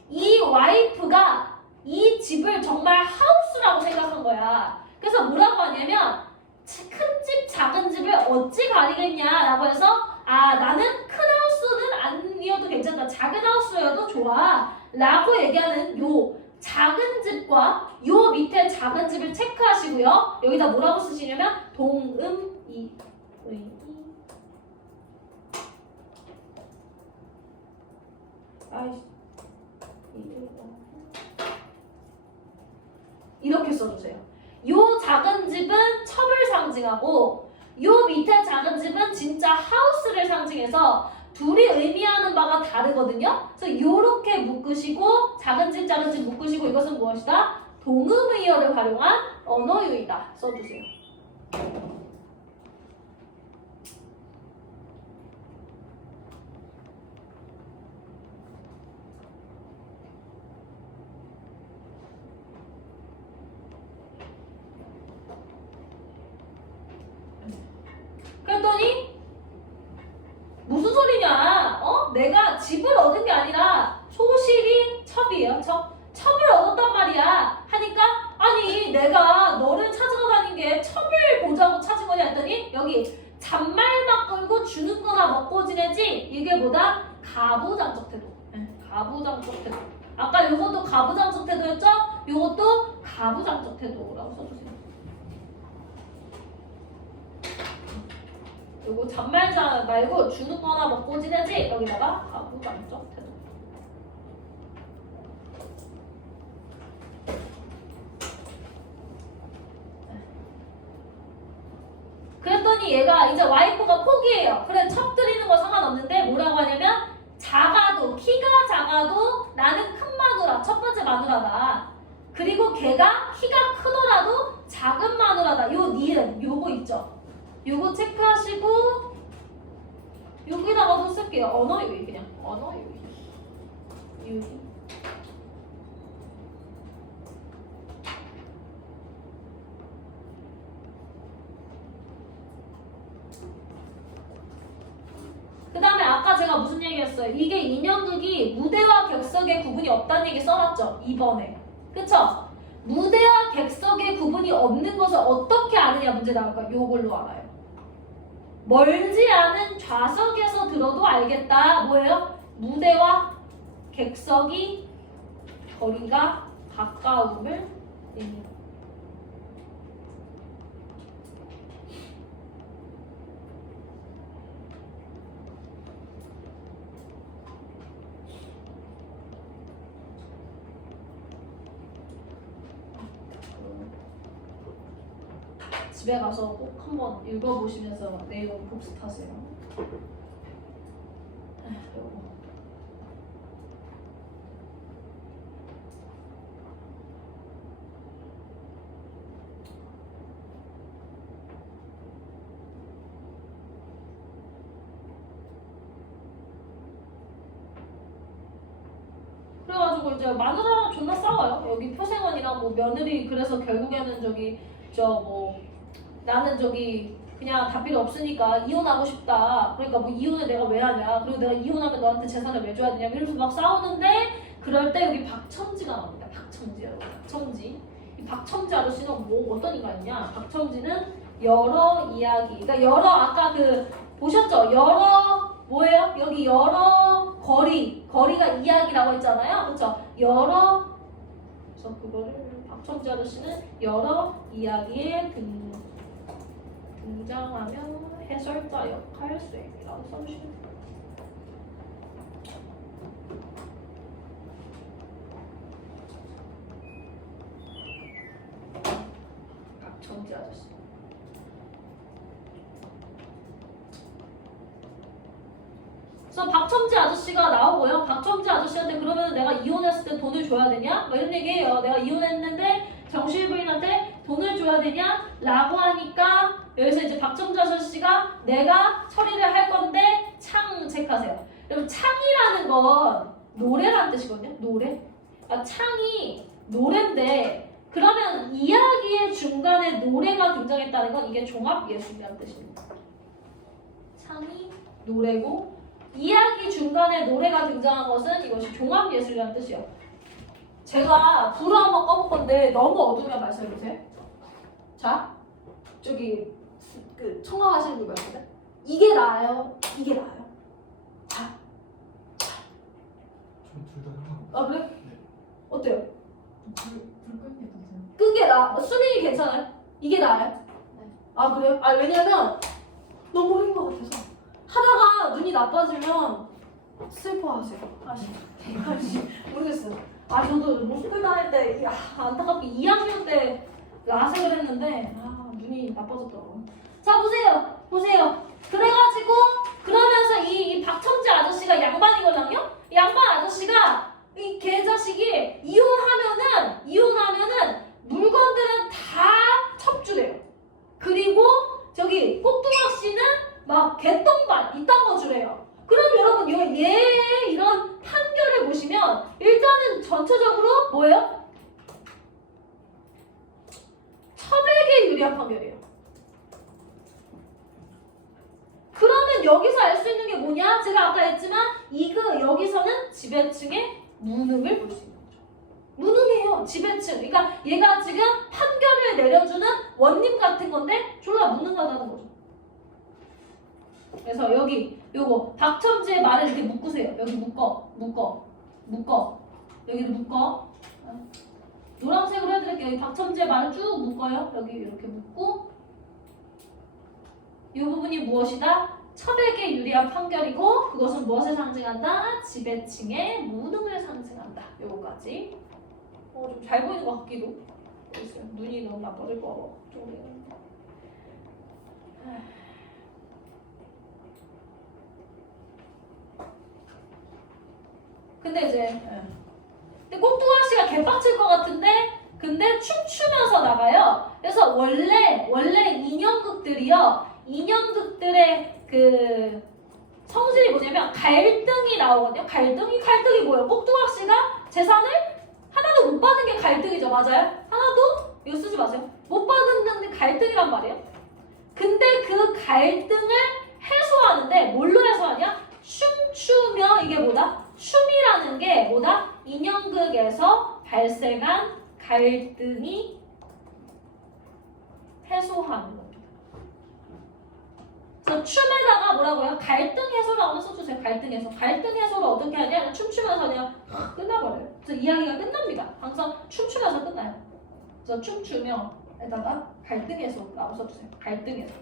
이 와이프가 이 집을 정말 하우스라고 생각한 거야. 그래서 뭐라고 하냐면 큰 집, 작은 집을 어찌 가리겠냐라고 해서 아 나는 큰 하우스는 아니어도 괜찮다. 작은 하우스여도 좋아 라고 얘기하는 요 작은 집과 요 밑에 작은 집을 체크하시고요. 여기다 뭐라고 쓰시냐면 동음이 이렇게 써주세요. 요 작은 집은 첩을 상징하고 요 밑에 작은 집은 진짜 하우스를 상징해서 둘이 의미하는 바가 다르거든요. 그래서 요렇게 묶으시고 작은 집 묶으시고 이것은 무엇이다? 동음의어를 활용한 언어유희다. 써주세요. 그랬더니 무슨 소리냐? 내가 집을 얻은 게 아니라 소실이 첩이에요. 첩을 얻었단 말이야. 하니까 아니 내가 너를 찾으러 다닌 게 첩을 보자고 찾은 거냐 했더니 여기 잔말만 끌고 주는 거나 먹고 지내지 이게 뭐다? 가부장적 태도. 가부장적 태도. 아까 요것도 가부장적 태도였죠? 요것도 가부장적 태도라고 써주세요. 요거 잔말자 말고 주는 거나 먹고 지내지 여기다가 가부장적 태도. 그랬더니 얘가 이제 와이프가 포기해요. 그래 첩 드리는 거 상관없는데 뭐라고 하냐면 작아도 키가 작아도 나는 큰 마누라 첫 번째 마누라다. 그리고 걔가 키가 크더라도 작은 마누라다. 요 니은 요거 있죠. 요거 체크하시고 여기다가도 쓸게요. 언어유희 그냥 언어유희 유희. 그 다음에 아까 제가 무슨 얘기했어요? 이게 인형극이 무대와 객석의 구분이 없다는 얘기 써놨죠? 2번에 그쵸? 무대와 객석의 구분이 없는 것을 어떻게 아느냐 문제 나올까? 요걸로 알아요. 멀지 않은 좌석에서 들어도 알겠다. 뭐예요? 무대와 객석이 거리가 가까움을 의미합니다. 집에 가서 꼭 한번 읽어보시면서 내용 복습하세요. 그래가지고 이제 마누라랑 존나 싸워요. 여기 표생원이랑 뭐 며느리 그래서 결국에는 나는 그냥 다 필요 없으니까 이혼하고 싶다. 그러니까 뭐 이혼을 내가 왜 하냐. 그리고 내가 이혼하면 너한테 재산을 왜 줘야 되냐. 이러면서 막 싸우는데 그럴 때 여기 박첨지가 나옵니다. 박첨지요. 박첨지. 이 박첨지 아저씨는 뭐 어떤 인간이냐. 박첨지는 여러 이야기. 그러니까 여러 아까 보셨죠? 여러 뭐예요? 여기 여러 거리가 이야기라고 했잖아요. 그렇죠? 여러 그래서 그거를 박첨지 아저씨는 여러 이야기에 등장하며 해설자 역할 수행이라고 써주시면 돼요. 박첨지 아저씨. 그래서 박첨지 아저씨가 나오고요. 박첨지 아저씨한테 그러면 내가 이혼했을 때 돈을 줘야 되냐? 뭐 이런 얘기예요. 내가 이혼했는데 정실 부인한테 돈을 줘야 되냐? 라고 하니까 여기서 이제 박첨지 아저씨가 내가 처리를 할 건데 창 체크하세요. 여러분 창이라는 건 노래라는 뜻이거든요. 노래. 아, 창이 노래인데 그러면 이야기의 중간에 노래가 등장했다는 건 이게 종합예술이라는 뜻입니다. 창이 노래고 이야기 중간에 노래가 등장한 것은 이것이 종합예술이라는 뜻이에요. 제가 불을 한번 꺼볼 건데 너무 어두우면 말씀해주세요. 자, 저기 그 청각하시는 분 말씀해. 이게 나아요? 이게 나아요? 자. 둘다 하고. 아 그래? 네. 어때요? 불 끄는 게 괜찮아요. 끈게 나. 수민이 괜찮아요? 이게 나아요? 네. 아 그래요? 아 왜냐면 너무 어린 것 같아서 하다가 눈이 나빠지면 슬퍼하세요. 아씨 모르겠어요. 아 저도 로스쿨 다닐 때 안타깝게 2학년 때 라섹을 했는데 눈이 나빠졌더라고요. 자 보세요. 그래가지고 그러면서 이 박첨지 아저씨가 양반이거든요. 양반 아저씨가 이 개자식이 이혼하면은 물건들은 다 첩주래요. 그리고 저기 꼭두각 씨는 막 개똥반 이딴 거 주래요. 그럼 여러분 얘 이런 판결을 보시면 일단은 전체적으로 뭐예요? 첩에게 유리한 판결이에요. 그러면 여기서 알 수 있는 게 뭐냐? 제가 아까 했지만 여기서는 지배층의 무능을 볼 수 있는 거죠. 무능해요. 지배층. 그러니까 얘가 지금 판결을 내려주는 원님 같은 건데 졸라 무능하다는 거죠. 그래서 여기 요거 박첨지의 말을 이렇게 묶으세요. 여기 묶어. 여기를 묶어. 노란색으로 해드릴게요. 여기 박첨지의 말을 쭉 묶어요. 여기 이렇게 묶고 이 부분이 무엇이다? 첩에게 유리한 판결이고 그것은 무엇을 상징한다? 지배층의 무능을 상징한다. 요거까지. 좀 잘 보이는 것 같기도. 있어요. 눈이 너무 나빠질 거 같고 좀. 근데 이제 근데 꼭두각 씨가 개빡칠 것 같은데 근데 춤추면서 나가요. 그래서 원래 인형극들의 그 성질이 뭐냐면 갈등이 나오거든요. 갈등이 뭐예요? 꼭두각 씨가 재산을 하나도 못 받은 게 갈등이죠. 맞아요? 하나도 이거 쓰지 마세요. 못 받은 게 갈등이란 말이에요. 근데 그 갈등을 해소하는데 뭘로 해소하냐? 춤추며 이게 뭐다? 춤이라는 게 뭐다? 인형극에서 발생한 갈등이 해소하는 겁니다. 그래서 춤에다가 뭐라고요? 갈등 해소라고 써주세요. 갈등 해소. 갈등 해소를 어떻게 하냐? 춤추면서 그냥 끝나버려요. 그래서 이야기가 끝납니다. 항상 춤추면서 끝나요. 그래서 춤추며에다가 갈등 해소라고 써주세요. 갈등 해소.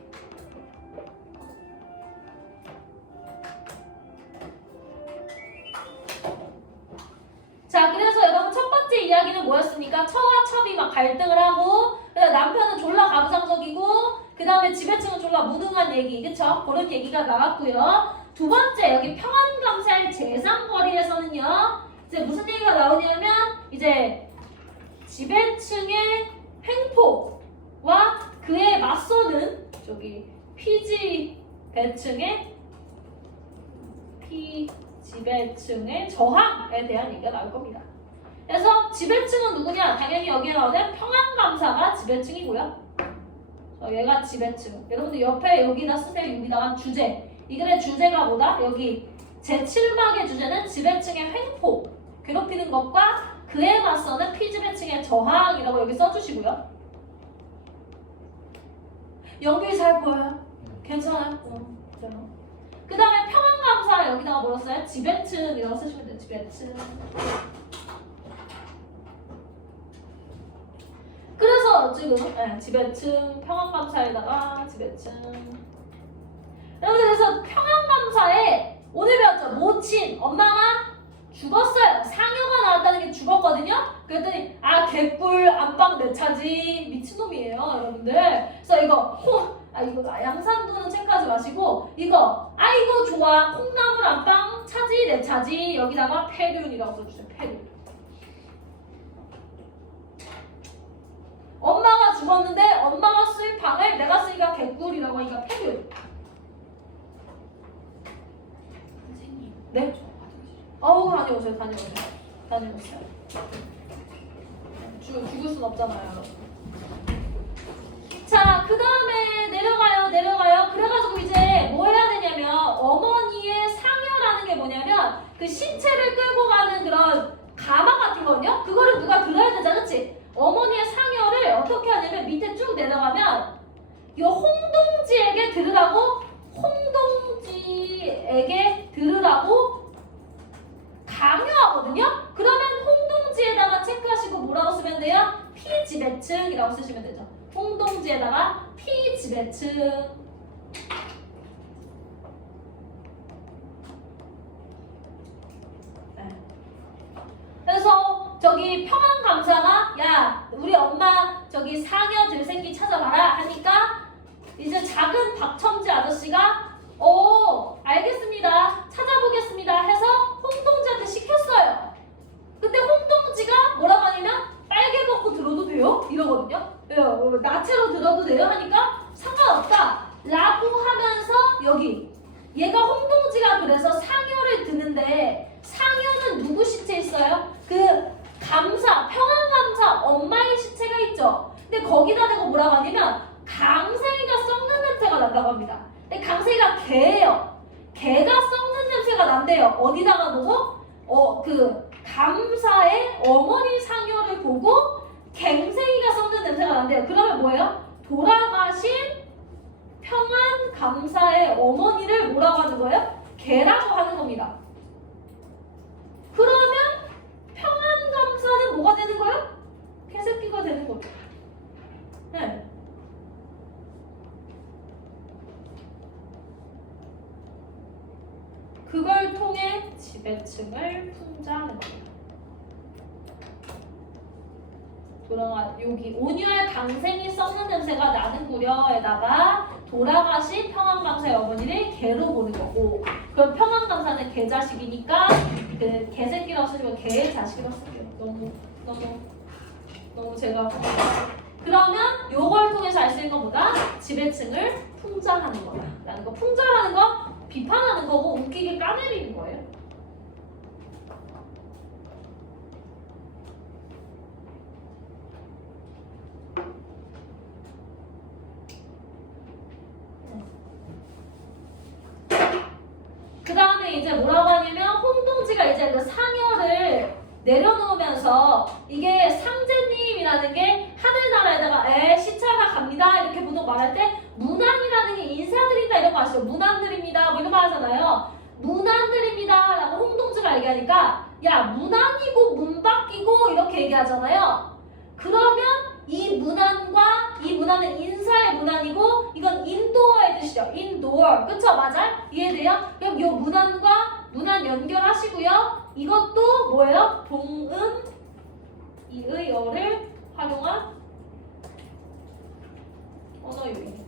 자, 그래서 여러분 첫 번째 이야기는 뭐였습니까? 처와 첩이 막 갈등을 하고 남편은 졸라 가부장적이고 그 다음에 지배층은 졸라 무능한 얘기, 그쵸? 그런 얘기가 나왔고요. 두 번째, 여기 평안감사의 재상거리에서는요 이제 무슨 얘기가 나오냐면 이제 지배층의 횡포와 그에 맞서는 저기 지배층의 저항에 대한 얘기가 나올 겁니다. 그래서 지배층은 누구냐? 당연히 여기에 나오는 평안감사가 지배층이고요. 얘가 지배층. 여러분들 옆에 여기다 쓰세요. 여기다가 주제. 이 글의 주제가 뭐다? 여기 제7막의 주제는 지배층의 횡포, 괴롭히는 것과 그에 맞서는 피지배층의 저항이라고 여기 써주시고요. 연결이 잘 보여요? 괜찮아요? 그 다음에 평안감사 여기다가 뭐라 써요? 지배층이라고 쓰시면 돼요. 지배층. 그래서 지금 지배층 평형감사에다가 지배층. 여러분들 그래서 평형감사에 오늘 배웠죠? 모친 엄마가 죽었어요. 상여가 나왔다는 게 죽었거든요. 그랬더니 개꿀 안방 내 차지 미친놈이에요, 여러분들. 그래서 이거 양산도는 체크하지 마시고 이거 아이고 좋아 콩나물 안방 차지 내 차지 여기다가 폐륜이라고 써주세요. 폐륜. 엄마가 죽었는데 엄마가 쓸 방을 내가 쓰니까 개꿀이라고 하니까 폐륜. 선생님. 네? 저 화장실. 다녀오세요. 죽을 순 없잖아요, 여러분. 자, 그 다음에 내려가요. 그래가지고 이제 뭐 해야 되냐면 어머니의 상여라는 게 뭐냐면 그 신체를 끌고 가는 그런 가마 같은 거거든요. 그거를 누가 들어야 되잖아, 그렇지? 어머니의 상여를 어떻게 하냐면 밑에 쭉 내려가면 이 홍동지에게 들으라고 강요하거든요. 그러면 홍동지에다가 체크하시고 뭐라고 쓰면 돼요? 피지배층이라고 쓰시면 되죠. 홍동지에다가 피지배층. 네. 그래서 저기 평안감사가 야 우리 엄마 저기 상여 들새끼 찾아봐라 하니까 이제 작은 박첨지 아저씨가 알겠습니다. 찾아보겠습니다 해서 홍동지한테 시켰어요. 그때 홍동지가 뭐라고 하냐면 빨개 벗고 들어도 돼요? 이러거든요. 나체로 들어도 돼요? 하니까 상관없다 라고 하면서 여기 얘가 홍동지가 그래서 상여를 드는데 상여는 누구 시체 있어요? 그 평안감사 엄마의 시체가 있죠. 근데 거기다 대고 뭐라고 하냐면 강생이가 썩는 냄새가 난다고 합니다. 근데 강생이가 개예요. 개가 썩는 냄새가 난대요. 어디다가 보고? 그 감사의 어머니 상여를 보고 갱생이가 썩는 냄새가 난대요. 그러면 뭐예요? 돌아가신 평안감사의 어머니를 뭐라고 하는 거예요? 개라고 하는 겁니다. 그러면 평안감사는 뭐가 되는 거예요? 개새끼가 되는 거죠. 네. 그걸 통해 지배층을 풍자하는 겁니다. 여기 온유의 강생이 썩는 냄새가 나는 구려에다가 돌아가신 평안감사의 어머니를 개로 보는 거고, 그럼 평안감사는 개자식이니까 그 개새끼라고 쓰면 개의 자식이라고 쓸게요. 너무 제가 그러면 요걸 통해서 알 수 있는 건 뭐다? 지배층을 풍자하는 거다 라는 거. 풍자라는 거 비판하는 거고 웃기게 까내리는 거예요. 그 다음에 이제 뭐라고 하냐면 홍동지가 이제 그 상여를 내려놓으면서 이게 상제님이라는 게 하늘나라에다가 시차가 갑니다 이렇게 보통 말할 때 문안이라는 게 인사드린다 이런 거 아시죠? 문안드립니다 뭐 이런 말 하잖아요. 문안드립니다 라고 홍동지가 얘기하니까 야 문안이고 문 바뀌고 이렇게 얘기하잖아요. 그러면 이 문안과 이 문안은 인사의 문안이고 이건 인도어의 뜻이죠. 인도어. 그쵸? 맞아요? 이해돼요? 그럼 이 문안과 문안 연결하시고요. 이것도 뭐예요? 동음 이의어를 활용한 언어 요인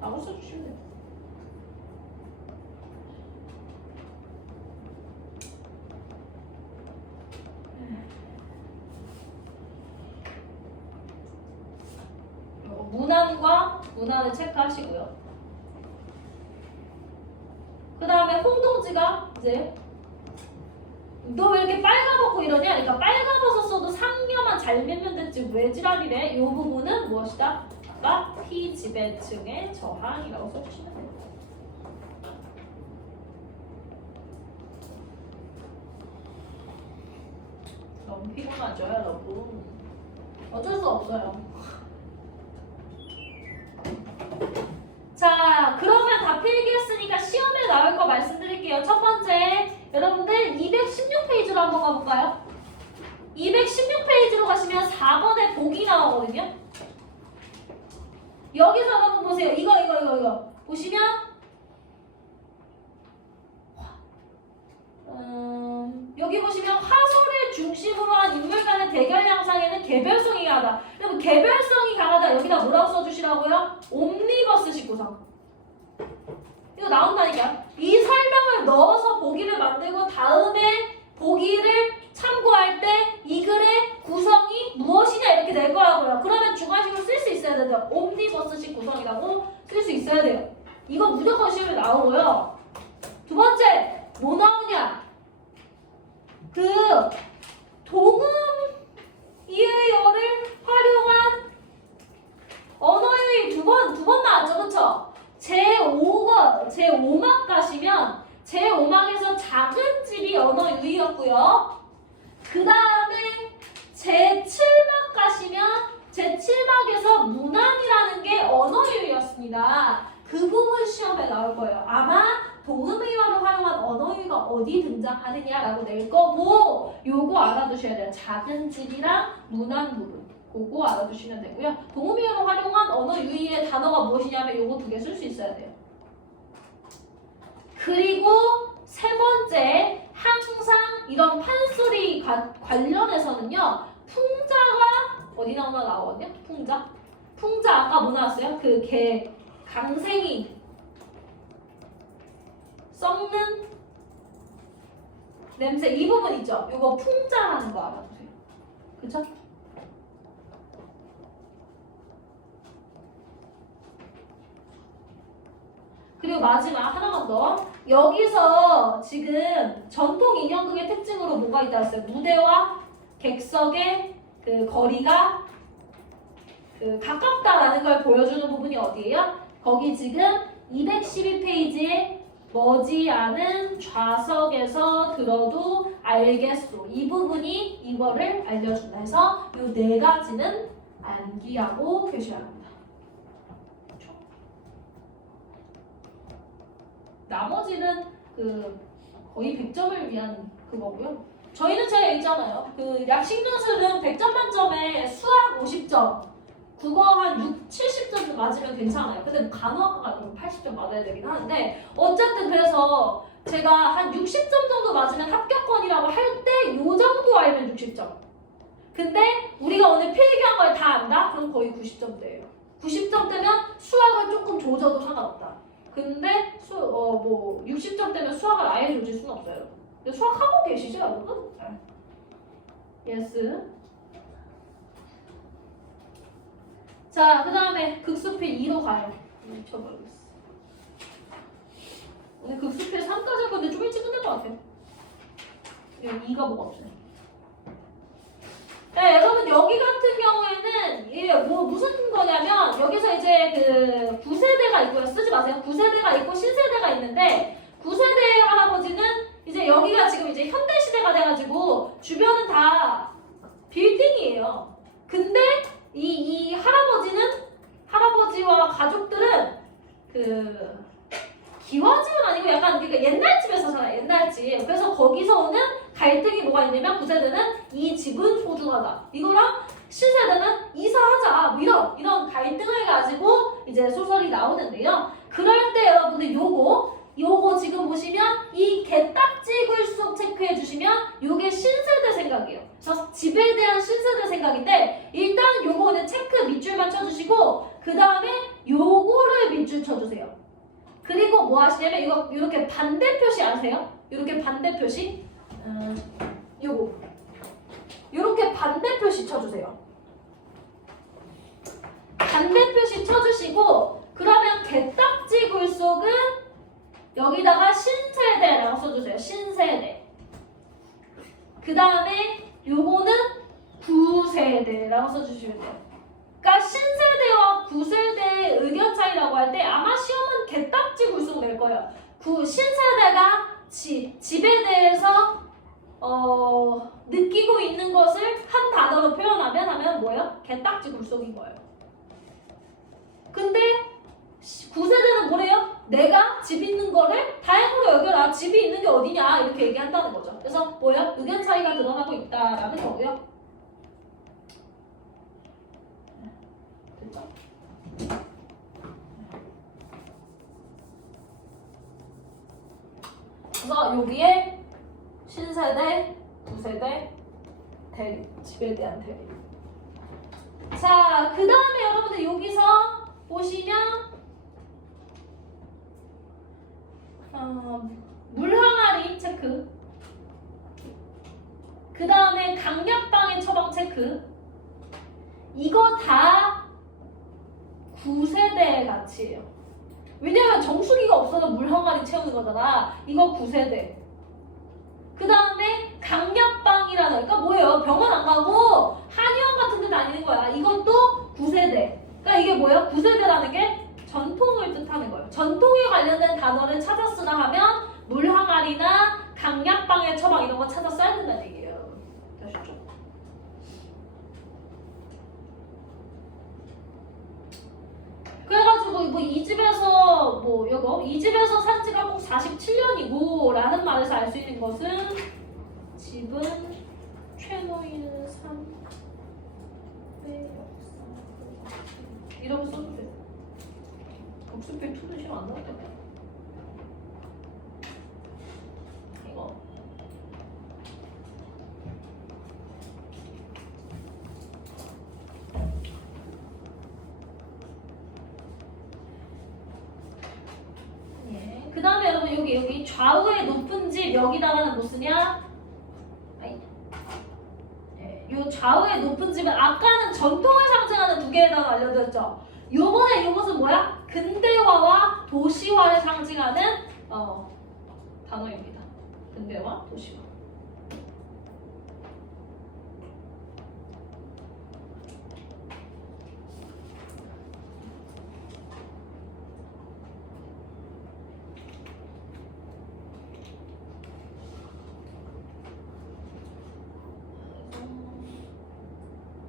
라고 써주시면 돼요. 문안과 문안을 체크하시고요. 그 다음에 홍동지가 이제 너 왜 이렇게 빨가벗고 이러냐? 그러니까 빨가벗었어도 상여만 잘 밀면 됐지 왜 지랄이래? 이 부분은 무엇이다? 아까 피지배층의 저항이라고 써주시면 됩니다. 너무 피곤하죠, 여러분? 어쩔 수 없어요. 자, 그러면 다 필기했으니까 시험에 나올 거 말씀드릴게요. 첫 번째, 여러분들 216페이지로 한번 가볼까요? 216페이지로 가시면 4번에 복이 나오거든요. 여기서 한번 보세요. 이거 보시면 여기 보시면 화소를 중심으로 한 인물 간의 대결 양상에는 개별성이 강하다. 그러면 개별성이 강하다. 여기다 뭐라고 써주시라고요? 옴니버스식 구성. 이거 나온다니까요. 이 설명을 넣어서 보기를 만들고 다음에 보기를 참고할 때 이 글의 구성이 무엇이냐 이렇게 될 거라고요. 그러면 주관식으로 쓸 수 있어야 돼요. 옴니버스식 구성이라고 쓸 수 있어야 돼요. 이거 무조건 시험에 나오고요. 두 번째, 뭐 나오냐? 그 동음 이의어를 활용한 언어유희 두 번 나왔죠, 그쵸? 제5막 가시면 제5막에서 작은 집이 언어유희였고요. 그 다음에 제7막 가시면 제7막에서 문안이라는 게 언어유희였습니다. 그 부분 시험에 나올 거예요. 아마 동음의어를 활용한 언어유희가 어디 등장하느냐라고 낼 거고 요거 알아두셔야 돼요. 작은 집이랑 문안 부분 그거 알아두시면 되고요. 동음의어를 활용한 언어유희의 단어가 무엇이냐면 요거 두 개 쓸 수 있어야 돼요. 그리고 세 번째, 항상 이런 판소리 관련해서는요. 풍자가 어디 나오거든요? 풍자 아까 뭐 나왔어요? 그 개 강생이 썩는 냄새 이 부분 있죠? 요거 풍자라는 거 알아두세요. 그쵸? 그리고 마지막 하나만 더. 여기서 지금 전통 인형극의 특징으로 뭐가 있다 했어요? 무대와 객석의 그 거리가 그 가깝다라는 걸 보여주는 부분이 어디예요? 거기 지금 212페이지에 머지않은 좌석에서 들어도 알겠소. 이 부분이 이거를 알려준다 해서 이 네 가지는 암기하고 계셔야 합니다. 나머지는 그 거의 100점을 위한 그거고요. 저희는 제가 얘기했잖아요. 그 약식눈술은 100점 만점에 수학 50점, 국어 한 70점 맞으면 괜찮아요. 근데 간호학과가 그럼 80점 맞아야 되긴 하는데 어쨌든 그래서 제가 한 60점 정도 맞으면 합격권이라고 할 때 요 정도 알면 60점. 근데 우리가 오늘 필기한 걸 다 안다? 그럼 거의 90점대예요. 90점대면 수학을 조금 조져도 상관없다. 근데 60점 되면 수학을 아예 조질 수는 없어요. 근데 수학 하고 계시죠, 여러분? 예스. 자, 그 다음에 극수필 2로 가요. 미쳐버리겠어. 오늘 극수필 3까지 할 건데 좀 일찍 끝낼 것 같아요. 2가 뭐가 없어요. 네, 여러분 여기 같은 경우에는 이게 무슨 거냐면 여기서 이제 그 9세대가 있고요. 쓰지 마세요. 9세대가 있고 신세대가 있는데 9세대의 할아버지는 이제 여기가 지금 이제 현대시대가 돼가지고 주변은 다 빌딩이에요. 근데 이 할아버지와 가족들은 그 기와집은 아니고 약간 그러니까 옛날 집에서 살아요. 옛날 집. 그래서 거기서 오는 갈등이 뭐가 있냐면 9세대는 이 집은 소중하다. 이거랑 신세대는 이사하자. 뭐 이런 갈등을 가지고 이제 소설이 나오는데요. 그럴 때 여러분들 요거 지금 보시면 이 개딱지 굴속 체크해 주시면 요게 신세대 생각이에요. 그래서 집에 대한 신세대 생각인데 일단 요거는 체크 밑줄만 쳐주시고 그 다음에 요거를 밑줄 쳐주세요. 그리고 뭐 하시냐면 이거 이렇게 반대 표시 아세요? 이렇게 반대 표시 요거 이렇게 반대 표시 쳐주세요. 반대 표시 쳐주시고 그러면 개딱지 굴속은 여기다가 신세대라고 써주세요. 신세대. 그 다음에 요거는 9세대라고 써주시면 돼요. 그러니까 신세대와 9세대의 의견 차이라고 할 때 아마 시험은 개딱지 굴속 낼 거예요. 신세대가 집에 대해서 느끼고 있는 것을 한 단어로 표현하면 뭐예요? 개딱지 굴속인 거예요. 근데 9세대는 뭐래요? 내가 집 있는 거를 다행으로 여겨라. 집이 있는 게 어디냐 이렇게 얘기한다는 거죠. 그래서 뭐야? 의견 차이가 드러나고 있다라는 거고요. 됐죠? 그래서 여기에 신세대, 구세대, 대립, 집에 대한 대립. 자, 그 다음에 여러분들 여기서 보시면 물항아리 체크, 그 다음에 강약방해 처방 체크, 이거 다 9세대의 가치예요. 왜냐면 정수기가 없어서 물항아리 채우는 거잖아. 이거 9세대. 그 다음에 강약방이라는, 그러니까 뭐예요? 병원 안 가고 한의원 같은 데 다니는 거야. 이것도 9세대. 그러니까 이게 뭐예요? 9세대라는 게 전통을 뜻하는 거예요. 전통에 관련된 단어를 찾아 쓰라 하면 물항아리나 강약방해 처방 이런 거 찾아 써야 된다는 얘기예요. 아시죠? 그래가지고 뭐 이 집에서 뭐 이거 이 집에서 산 지가 꼭 47년이고 라는 말에서 알 수 있는 것은 집은 최노인 삶의 역사 이러고 써도 돼요. 복수필 투는 싫어 안 나올 거야. 이거 예. 그 다음에 여러분 여기 좌우의 높은 집 여기다가는 뭐 쓰냐? 요 좌우의 높은 집은 아까는 전통을 상징하는 두 개의 단어 알려드렸죠. 요번에 요것은 뭐야? 근대화와 도시화를 상징하는 단어입니다. 근대화, 도시화.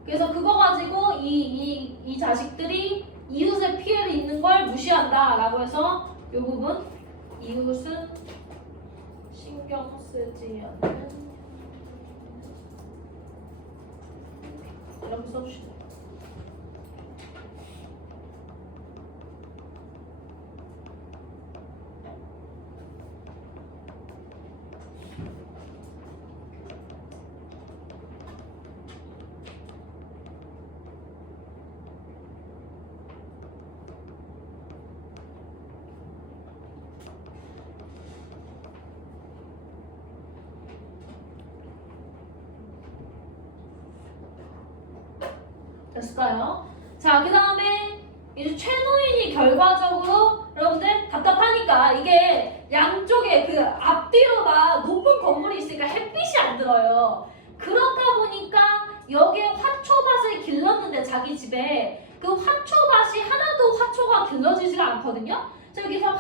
그래서 그거 가지고 이 자식들이 이웃의 피해를 입는 걸 무시한다 라고 해서 이 부분 이웃은 신경 쓰지 않는 이렇게 써주시면 돼요. 됐을까요? 자, 그 다음에 이제 최노인이 결과적으로 여러분들 답답하니까 이게 양쪽에 그 앞뒤로가 높은 건물이 있으니까 햇빛이 안 들어요. 그렇다 보니까 여기에 화초밭을 길렀는데 자기 집에 그 화초밭이 하나도 화초가 길러지지가 않거든요. 자, 여기서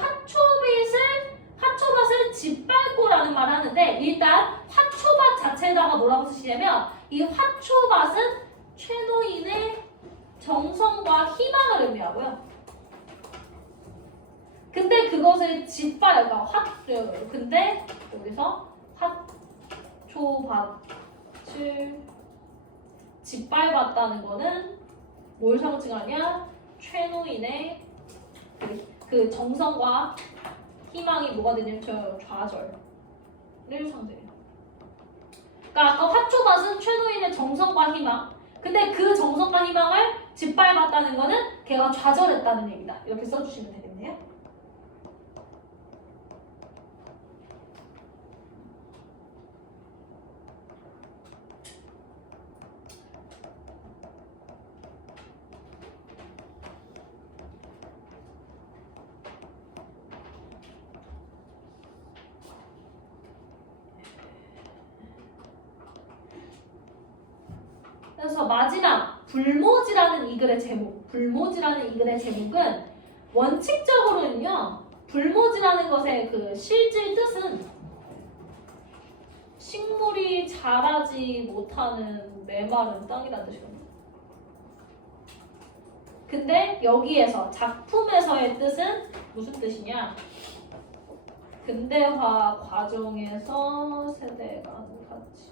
화초밭을 짓밟고라는 말을 하는데 일단 화초밭 자체에다가 뭐라고 쓰시냐면 이 화초밭은 최노인의 정성과 희망을 의미하고요. 근데 그것을 근데 여기서 화초밭을 짓밟았다는 거는 뭘 상징하냐? 최노인의 그 정성과 희망이 뭐가 되냐면 좌절을 상징해요. 그러니까 아까 화초밭은 최노인의 정성과 희망. 근데 그 정성과 희망을 짓밟았다는 거는 걔가 좌절했다는 얘기다. 이렇게 써주시면 되겠네요. 그래서 마지막 불모지라는 이 글의 제목, 불모지라는 이 글의 제목은 원칙적으로는요, 불모지라는 것의 그 실질 뜻은 식물이 자라지 못하는 메마른 땅이라는 뜻이거든요. 근데 여기에서 작품에서의 뜻은 무슨 뜻이냐? 근대화 과정에서 세대 간 가치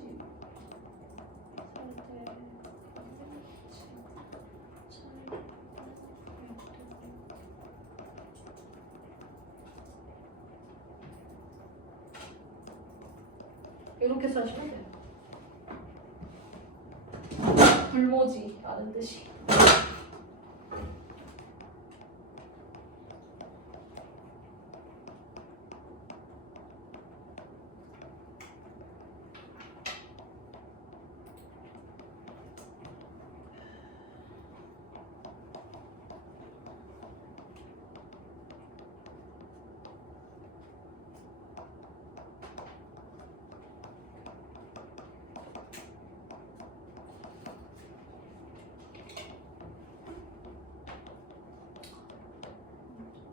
이렇게 써주시면 돼요. 불모지라는 뜻이.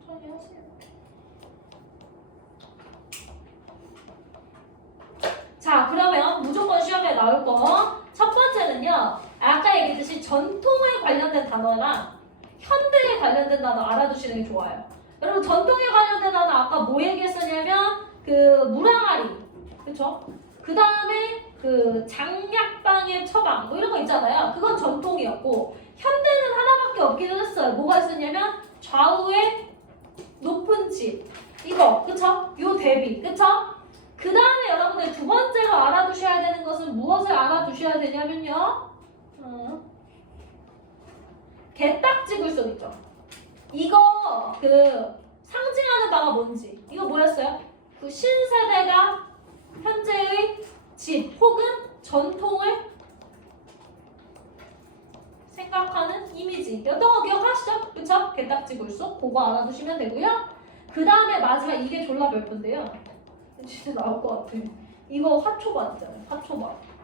천천히 하세요. 자, 그러면 무조건 시험에 나올 거 첫 번째는요. 아까 얘기했듯이 전통에 관련된 단어랑 현대에 관련된 단어 알아두시는 게 좋아요. 여러분 전통에 관련된 단어 아까 뭐 얘기했었냐면 그 무랑아리, 그쵸? 그 다음에 그 장약방의 처방 뭐 이런 거 있잖아요. 그건 전통이었고 현대는 하나밖에 없기는 했어요. 뭐가 있었냐면 좌우에 높은 집 이거 그쵸? 요 대비 그쵸? 그 다음에 여러분들 두 번째로 알아두셔야 되는 것은 무엇을 알아두셔야 되냐면요. 개딱지 굴속 있죠? 이거 그 상징하는 바가 뭔지 이거 뭐였어요? 그 신세대가 현재의 집 혹은 전통을 생각하는 이미지였던 거 기억하시죠? 그쵸? 개딱지 굴속 그거 알아두시면 되고요. 그 다음에 마지막 이게 졸라 별건데요. 진짜 나올 것 같아. 이거 화초밭 있잖아요. 화초밭.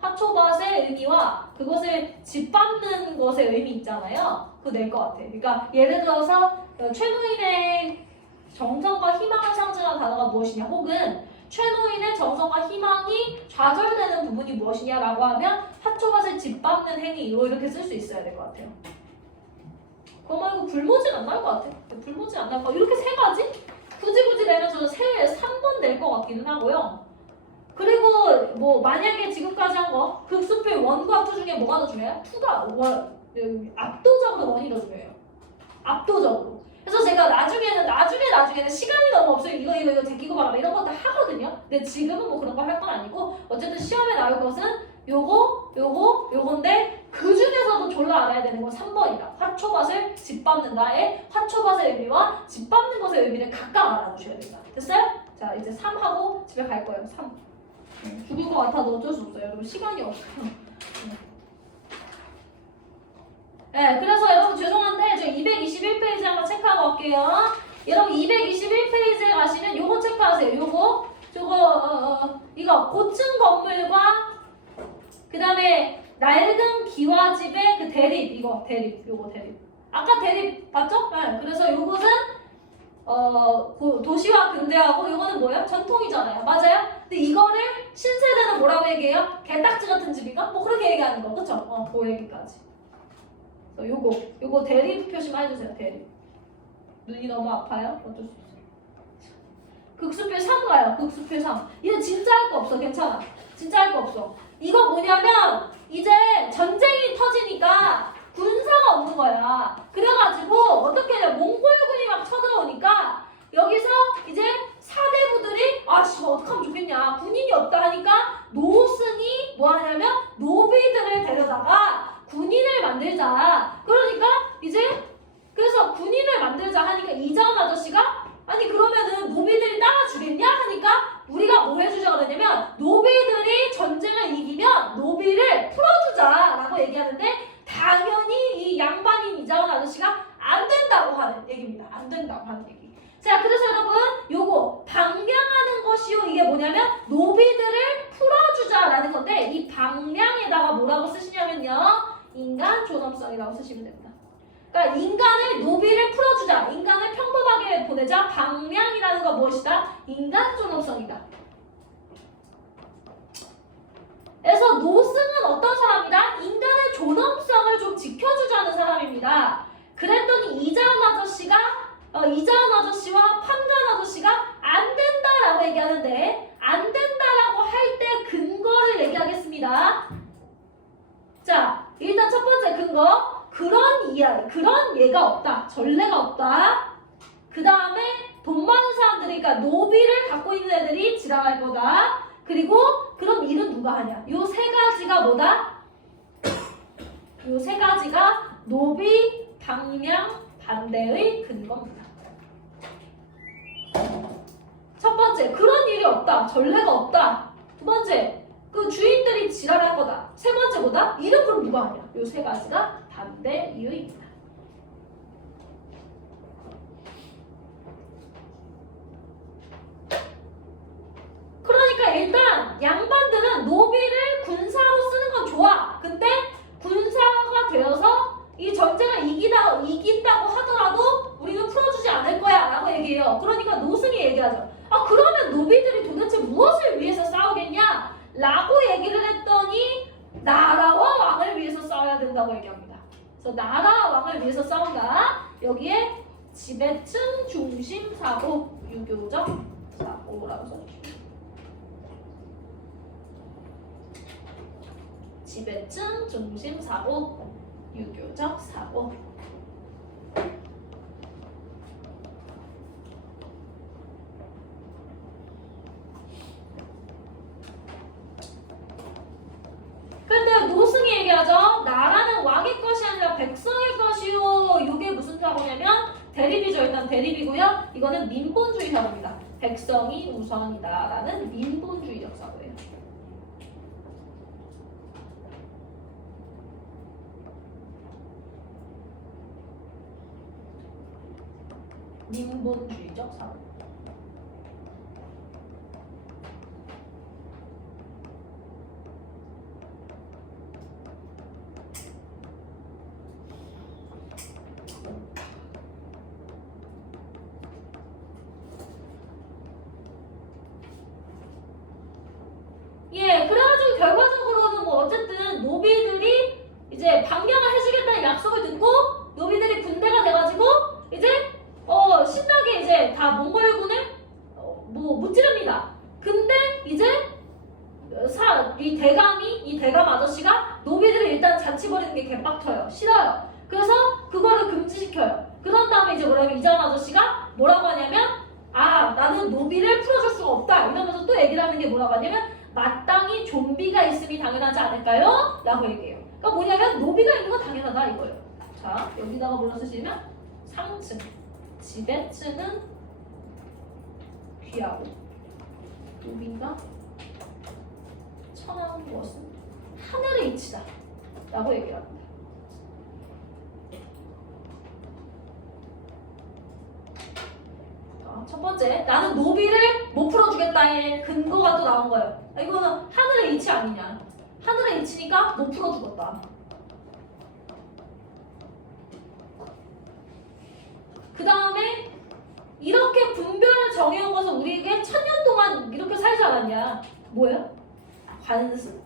화초밭의 의미와 그것을 짓밟는 것의 의미 있잖아요. 그거 낼 것 같아. 그러니까 예를 들어서 최노인의 정성과 희망을 상징하는 단어가 무엇이냐 혹은 최노인의 정성과 희망이 좌절되는 부분이 무엇이냐라고 하면 화초밭을 짓밟는 행위 이렇게 쓸 수 있어야 될 것 같아요. 그거 말고 불모지는 안 나올 것 같아. 불모지는 안 나올 것 같아. 이렇게 세 가지? 굳이 내면 저는 세에 3번 낼 것 같기는 하고요. 그리고 뭐 만약에 지금까지 한 거 극수필 1과 2 중에 뭐가 더 중요해요? 2가 압도적으로 1이 더 중요해요. 압도적으로. 그래서 제가 나중에는 시간이 너무 없어요. 이거 제끼고 말아봐 이런 거 다 하거든요. 근데 지금은 뭐 그런 거 할 건 아니고 어쨌든 시험에 나올 것은 요건데 그 중에서도 졸라 알아야 되는 건 3번이다. 화초밭을 짓밟는다의 화초밭의 의미와 짓밟는 것의 의미를 각각 알아두셔야 된다. 됐어요? 자 이제 3하고 집에 갈 거예요. 3. 죽을 것 같아도 어쩔 수 없어요. 여러분 시간이 없어요. 네, 그래서 여러분 죄송한데 저 221페이지 한번 체크하고 갈게요. 여러분 221페이지에 가시면 요거 체크하세요. 이거 고층 건물과 그 다음에 낡은 기와집의 그 대립 요거 대립 아까 대립 봤죠? 네, 그래서 요것은 도시와 근대하고 요거는 뭐예요? 전통이잖아요. 맞아요? 근데 이거를 신세대는 뭐라고 얘기해요? 개딱지 같은 집인가? 뭐 그렇게 얘기하는 거 그쵸? 그 얘기까지. 그래서 요거 대립 표시만 해주세요. 대립. 눈이 너무 아파요? 어쩔 수 없어요. 극수필 3 가요. 극수필 3. 이거 진짜 할 거 없어. 괜찮아. 진짜 할 거 없어. 이거 뭐냐면 이제 전쟁이 터지니까 군사가 없는 거야. 그래가지고 어떻게 해요? 몽골군이 막 쳐들어오니까 여기서 이제 사대부들이 어떡하면 좋겠냐. 군인이 없다 하니까 노승이 뭐 하냐면 노비들을 데려다가 군인을 만들자. 그러니까 이제 그래서 군인을 만들자 하니까 이자은 아저씨가 아니 그러면은 노비들이 따라주겠냐 하니까 우리가 뭐 해주자 그러냐면 노비들이 전쟁을 이기면 노비를 풀어주자라고 얘기하는데 당연히 이 양반인 이자은 아저씨가 안 된다고 하는 얘기입니다. 안 된다고 하는 얘기. 자 그래서 여러분 요거 방량하는 것이요 이게 뭐냐면 노비들을 풀어주자라는 건데 이 방량에다가 뭐라고 쓰시냐면요 인간 존엄성이라고 쓰시면 됩니다. 그러니까 인간을 노비를 풀어주자 인간을 평범하게 보내자 방량이라는 건 무엇이다? 인간 존엄성이다. 그래서 노승은 어떤 사람이다? 인간의 존엄성을 좀 지켜주자는 사람입니다. 그랬더니 이자은 아저씨와 판관 아저씨가 안 된다라고 얘기하는데, 안 된다라고 할 때 근거를 얘기하겠습니다. 자, 일단 첫 번째 근거, 그런 예가 없다, 전례가 없다. 그 다음에 돈 많은 사람들이, 그러니까 노비를 갖고 있는 애들이 지랄할 거다. 그리고 그럼 일은 누가 하냐? 요 세 가지가 뭐다? 요 세 가지가 노비 방량 반대의 근거입니다. 첫 번째, 그런 일이 없다, 전례가 없다. 두 번째, 그 주인들이 지랄할 거다. 세 번째 뭐다? 일은 그럼 누가 하냐? 요 세 가지가 반대 이유입니다. 그러니까 일단 양반들은 노비를 군사로 쓰는 건 좋아. 근데 군사가 되어서 이 전쟁을 이긴다고 하더라도 우리는 풀어주지 않을 거야 라고 얘기해요. 그러니까 노승이 얘기하죠. 아, 그러면 노비들이 도대체 무엇을 위해서 싸우겠냐? 라고 얘기를 했더니 나라와 왕을 위해서 싸워야 된다고 얘기합니다. 그래서 나라와 왕을 위해서 싸운다. 여기에 지배층 중심 사고, 유교적 사고라고 써주십니다. 지배층 중심 사고, 유교적 사고. 근데 노승이 얘기하죠. 나라는 왕의 것이 아니라 백성의 것이요. 이게 무슨 사고냐면 대립이죠. 일단 대립이고요. 이거는 민본주의 사고입니다. 백성이 우선이다라는 민본주의적 사고예요. 민본주의적 사고. 예, 그래가지고 결과적으로는 뭐 어쨌든 노비들이 이제 방명을 해주겠다는 약속을 듣고 노비들이 군대가 돼가지고 이제 신나게 이제 다 몽골군을 뭐 무찌릅니다. 근데 이제 이 대감 아저씨가 노비들을 일단 자치 버리는 게 개빡쳐요. 싫어요. 그래서 그거를 금지시켜요. 그런 다음에 이제 뭐라면 이자은 아저씨가 뭐라고 하냐면, 아, 나는 노비를 풀어줄 수가 없다 이러면서 또 얘기를 하는 게 뭐라고 하냐면, 마땅히 좀비가 있음이 당연하지 않을까요? 라고 얘기해요. 그러니까 뭐냐면 노비가 있는 건 당연하다 이거예요. 자, 여기다가 뭐라 쓰시면 상층, 지배층은 귀하고 노비가 천한 것은 하늘의 이치다 라고 얘기를 합니다. 첫 번째, 나는 노비를 못 풀어주겠다의 근거가 또 나온 거예요. 이거는 하늘의 이치 아니냐. 하늘의 이치니까 못 풀어주겠다. 그 다음에 이렇게 분별을 정해온 것은 우리에게 1000년 동안 이렇게 살지 않았냐. 뭐예요? 관습.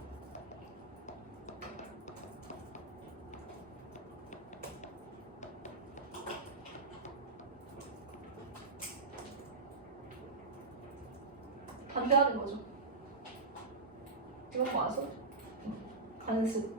반대하는 거죠. 이거 와서 관습.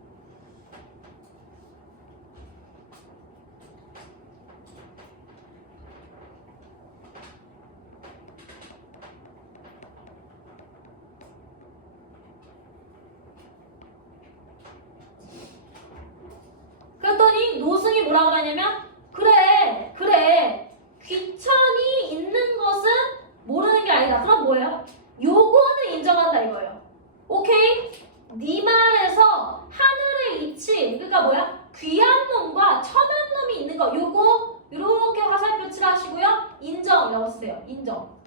그랬더니 노승이 뭐라고 하냐면, 그래 귀천이 있는 것은 모르는 게 아니다. 그럼 뭐예요? 요거는 인정한다 이거예요. 오케이? 네 말에서 하늘의 이치, 그러니까 뭐야? 귀한 놈과 천한 놈이 있는 거, 요거 이렇게 화살표 칠하시고요. 인정이라고 쓰세요. 인정.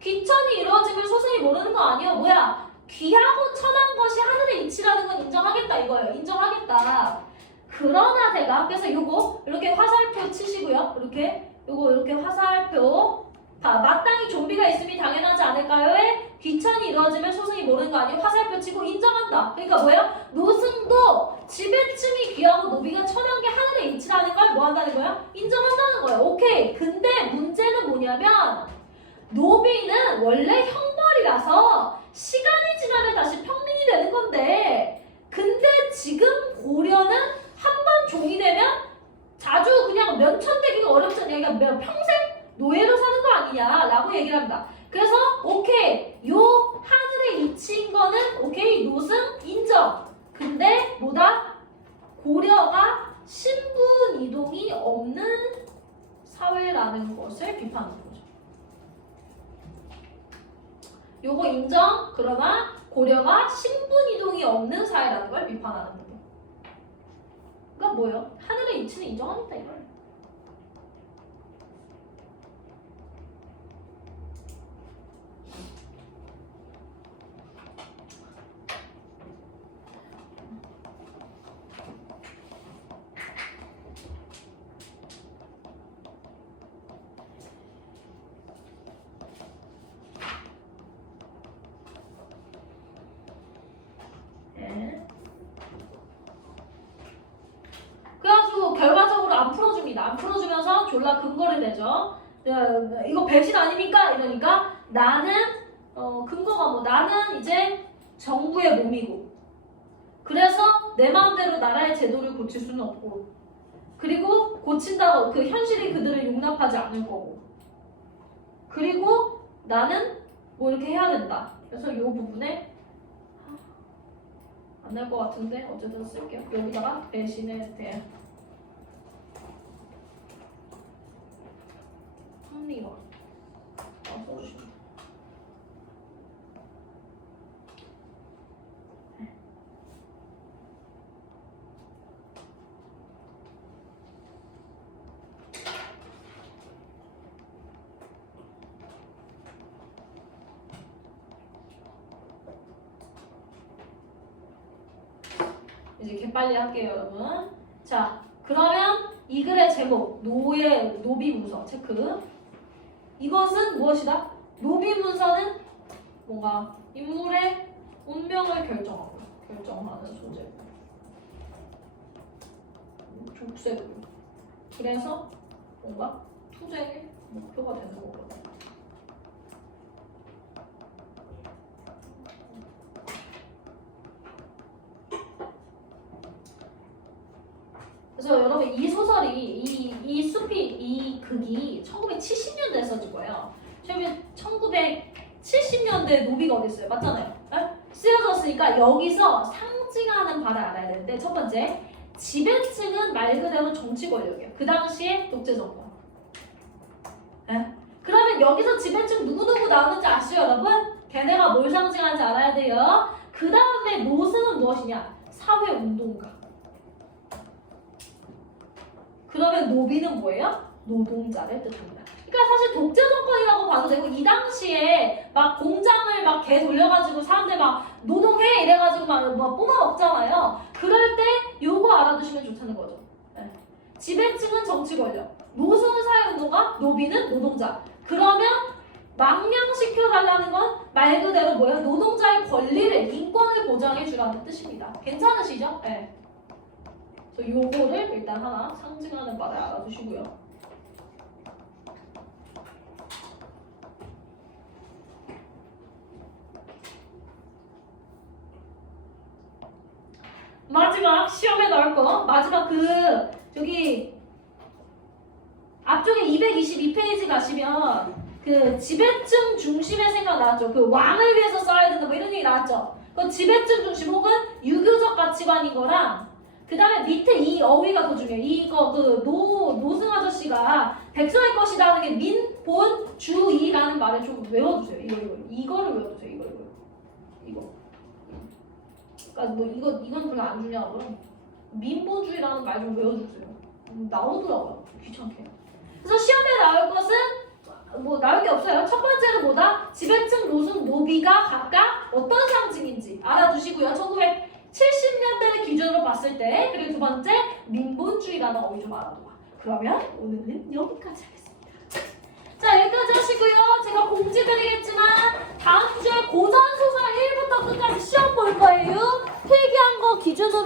귀천이 이루어지면 소승이 모르는 거 아니에요. 뭐야? 귀하고 천한 것이 하늘의 이치라는 건 인정하겠다 이거예요. 인정하겠다. 그러나 제가 그래서 요거 이렇게 화살표 치시고요. 이렇게 요거 이렇게 화살표 마땅히 좀비가 있음이 당연하지 않을까요에 귀천이 이루어지면 소승이 모르는 거 아니에요? 화살표 치고 인정한다. 그러니까 뭐예요? 노승도 지배층이 귀하고 노비가 천연계 하늘의 이치라는 걸 뭐 한다는 거예요? 인정한다는 거예요. 오케이. 근데 문제는 뭐냐면 노비는 원래 형벌이라서 시간이 지나면 다시 평민이 되는 건데 근데 지금 고려는 한 번 종이 되면 자주 그냥 면천되기가 어렵잖아요. 그러니까 평생 노예로 사는 거 아니냐라고 얘기를 합니다. 그래서 오케이 요 하늘의 이치인 거는 오케이 노승 인정. 근데 뭐다? 고려가 신분 이동이 없는 사회라는 것을 비판하는 거죠. 요거 인정. 그러나 고려가 신분 이동이 없는 사회라는 걸 비판하는 거죠. 그러니까 뭐예요? 하늘의 이치는 인정합니다 이걸. 그래가지고 결과적으로 안 풀어줍니다. 안 풀어주면서 졸라 근거를 내죠. 이거 배신 아닙니까? 이러니까 나는 근거가 뭐 나는 이제 정부의 몸이고 그래서 내 마음대로 나라의 제도를 고칠 수는 없고 그리고 고친다고 그 현실이 그들을 용납하지 않을 거고 그리고 나는 뭐 이렇게 해야 된다. 그래서 이 부분에 안 날 것 같은데 어쨌든 쓸게요. 여기다가 배신에 대한 합리화 써주시면 이제 개빨리 할게요 여러분. 자 그러면 이 글의 제목 노비 문서 체크. 이것은 무엇이다? 노비 문서는 뭔가 인물의 운명을 결정하는 소재. 족쇄고 그래서 뭔가 투쟁의 목표가 되는 거거든요. 그래서 여러분 이 소설이 이 극이 1970년대에 써진 거예요. 1970년대 노비가 어디 있어요? 맞잖아요. 에? 쓰여졌으니까 여기서 상징하는 바를 알아야 되는데 첫 번째 지배층은 말 그대로 정치 권력이에요. 그 당시에 독재 정권. 그러면 여기서 지배층 누구누구 나오는지 아시죠 여러분? 걔네가 뭘 상징하는지 알아야 돼요. 그 다음에 노승은 무엇이냐? 사회운동가. 그러면 노비는 뭐예요? 노동자를 뜻합니다. 그러니까 사실 독재 정권이라고 봐도 되고 이 당시에 막 공장을 막 개 돌려가지고 사람들 막 노동해 이래가지고 막 뽑아 먹잖아요. 그럴 때 요거 알아두시면 좋다는 거죠. 네. 지배층은 정치 권력, 노승은 사회운동가, 노비는 노동자. 그러면 망량시켜달라는 건 말 그대로 뭐예요? 노동자의 권리를, 인권을 보장해 주라는 뜻입니다. 괜찮으시죠? 네. 그래서 요거를 일단 하나 상징하는 바를 알아두시고요. 마지막 시험에 나올 거 마지막 저기 앞쪽에 222페이지 가시면 그 지배층 중심의 생각 나왔죠. 그 왕을 위해서 써야 된다 뭐 이런 얘기 나왔죠. 그 지배층 중심 혹은 유교적 가치관인 거랑 그 다음에 밑에 이 어휘가 더 중요해요. 이거 노승 아저씨가 백성의 것이다 하는 게 민본주의라는 말을 좀 외워주세요. 이거를 외워주세요. 이거. 그러니까 뭐 이건 별로 안 중요하고요. 민본주의라는 말 좀 외워주세요. 나오더라고요. 귀찮게. 그래서 시험에 나올 것은 뭐 나올 게 없어요. 첫 번째는 뭐다? 지배층, 노승, 노비가 각각 어떤 상징인지 알아두시고요. 1970년대를 기준으로 봤을 때 그리고 두 번째 민본주의라는 어휘 좀 알아둬봐. 그러면 오늘은 여기까지 하겠습니다. 자 여기까지 하시고요. 제가 공지 드리겠지만 다음 주에 고전 소설 1부터 끝까지 시험 볼 거예요. 필기한 거 기준으로